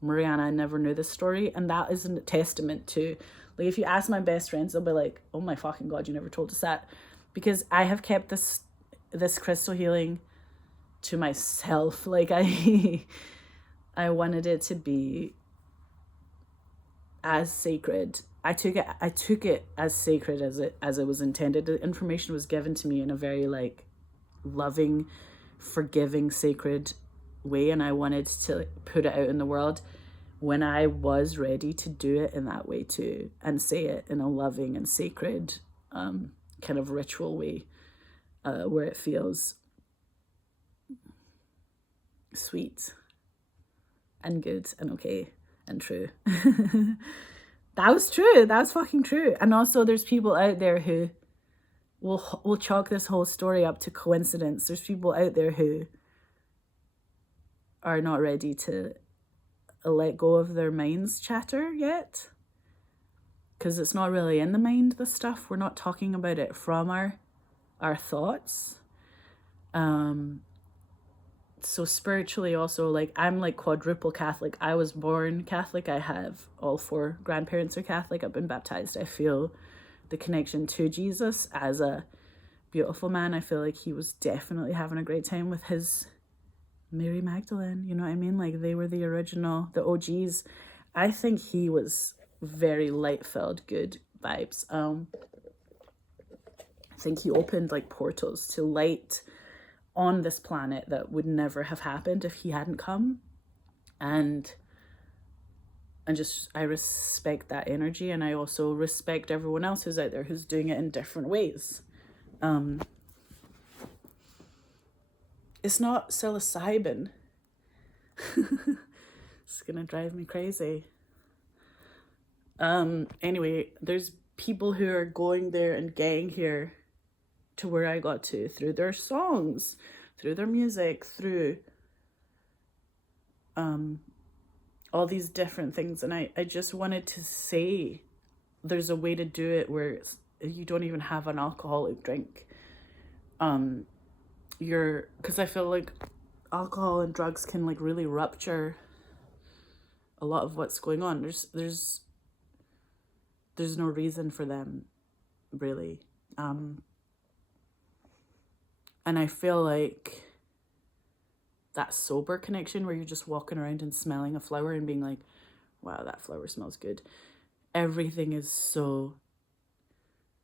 Mariana, I never knew this story. And that is a testament to, like, if you ask my best friends, they'll be like, oh my fucking God, you never told us that. Because I have kept this crystal healing to myself. Like, I wanted it to be as sacred. I took it as sacred as it was intended. The information was given to me in a very like loving, forgiving, sacred way, and I wanted to put it out in the world when I was ready to do it in that way too, and say it in a loving and sacred kind of ritual way, where it feels sweet and good and okay and true. That was true. That was fucking true. And also there's people out there who will chalk this whole story up to coincidence. There's people out there who are not ready to let go of their mind's chatter yet, because it's not really in the mind, this stuff. We're not talking about it from our thoughts. So spiritually also, like, I'm like quadruple Catholic. I was born Catholic. I have all 4 grandparents are Catholic. I've been baptized. I feel the connection to Jesus as a beautiful man. I feel like he was definitely having a great time with his Mary Magdalene, you know what I mean? Like, they were the original, the OGs. I think he was very light-filled, good vibes. I think he opened like portals to light on this planet that would never have happened if he hadn't come. And I respect that energy, and I also respect everyone else who's out there who's doing it in different ways. It's not psilocybin. It's gonna drive me crazy. Anyway, there's people who are going there and getting here to where I got to through their songs, through their music, through all these different things. And I just wanted to say there's a way to do it where you don't even have an alcoholic drink. Because I feel like alcohol and drugs can like really rupture a lot of what's going on. There's no reason for them, really. And I feel like that sober connection where you're just walking around and smelling a flower and being like, wow, that flower smells good. Everything is so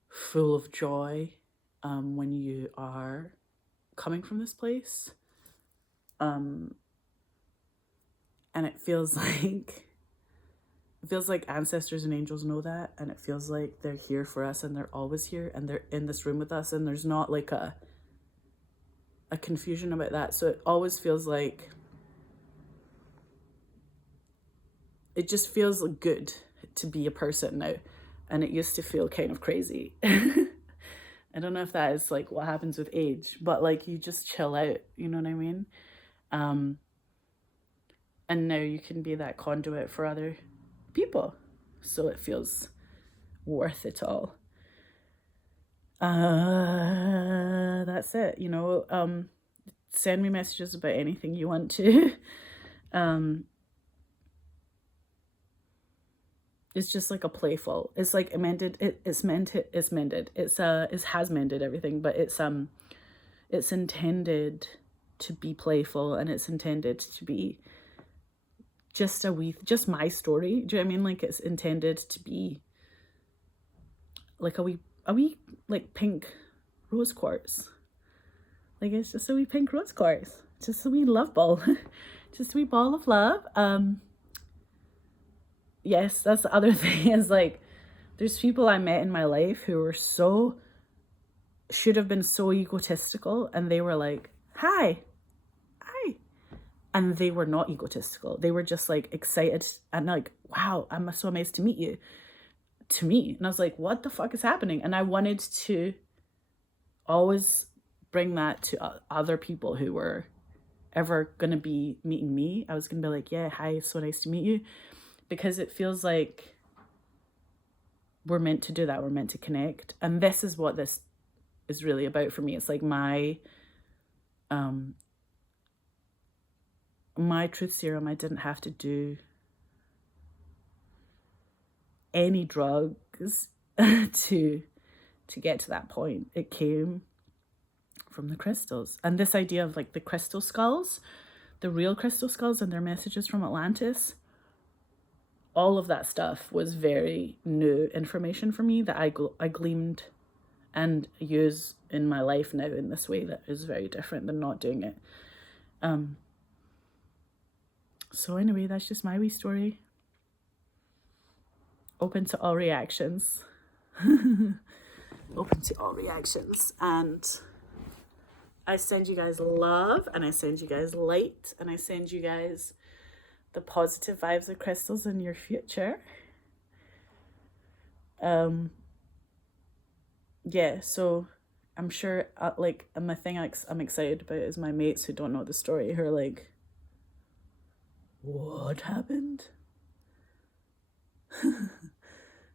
full of joy when you are coming from this place. And it feels like ancestors and angels know that, and it feels like they're here for us, and they're always here, and they're in this room with us, and there's not like a confusion about that. So it always feels like it just feels good to be a person now, and it used to feel kind of crazy. I don't know if that is like what happens with age, but like you just chill out, you know what I mean? And now you can be that conduit for other people, so it feels worth it all. That's it, you know. Send me messages about anything you want to. It's just like a playful, it's like amended, it has mended everything, but it's intended to be playful, and it's intended to be just my story. Do you know what I mean? Like, it's intended to be like a wee like pink rose quartz. Like, it's just a wee pink rose quartz, just a wee love ball. Just a wee ball of love. Yes, that's the other thing, is like, there's people I met in my life who were should have been so egotistical, and they were like, hi. And they were not egotistical. They were just like excited and like, wow, I'm so amazed to meet you, to me. And I was like, what the fuck is happening? And I wanted to always bring that to other people who were ever going to be meeting me. I was going to be like, yeah, hi, so nice to meet you. Because it feels like we're meant to do that. We're meant to connect. And this is what this is really about for me. It's like my truth serum. I didn't have to do any drugs to get to that point. It came from the crystals. And this idea of like the crystal skulls, the real crystal skulls and their messages from Atlantis, all of that stuff was very new information for me that I gleaned and use in my life now in this way that is very different than not doing it. So anyway, that's just my wee story. open to all reactions. Open to all reactions. And I send you guys love, and I send you guys light, and I send you guys the positive vibes of crystals in your future. Yeah, so I'm sure, like, my thing I'm excited about is my mates who don't know the story, who are like, what happened?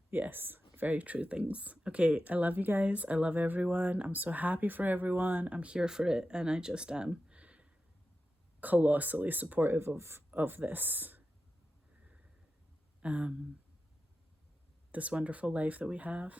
Yes, very true things. Okay, I love you guys. I love everyone. I'm so happy for everyone. I'm here for it, and I just am colossally supportive of this this wonderful life that we have.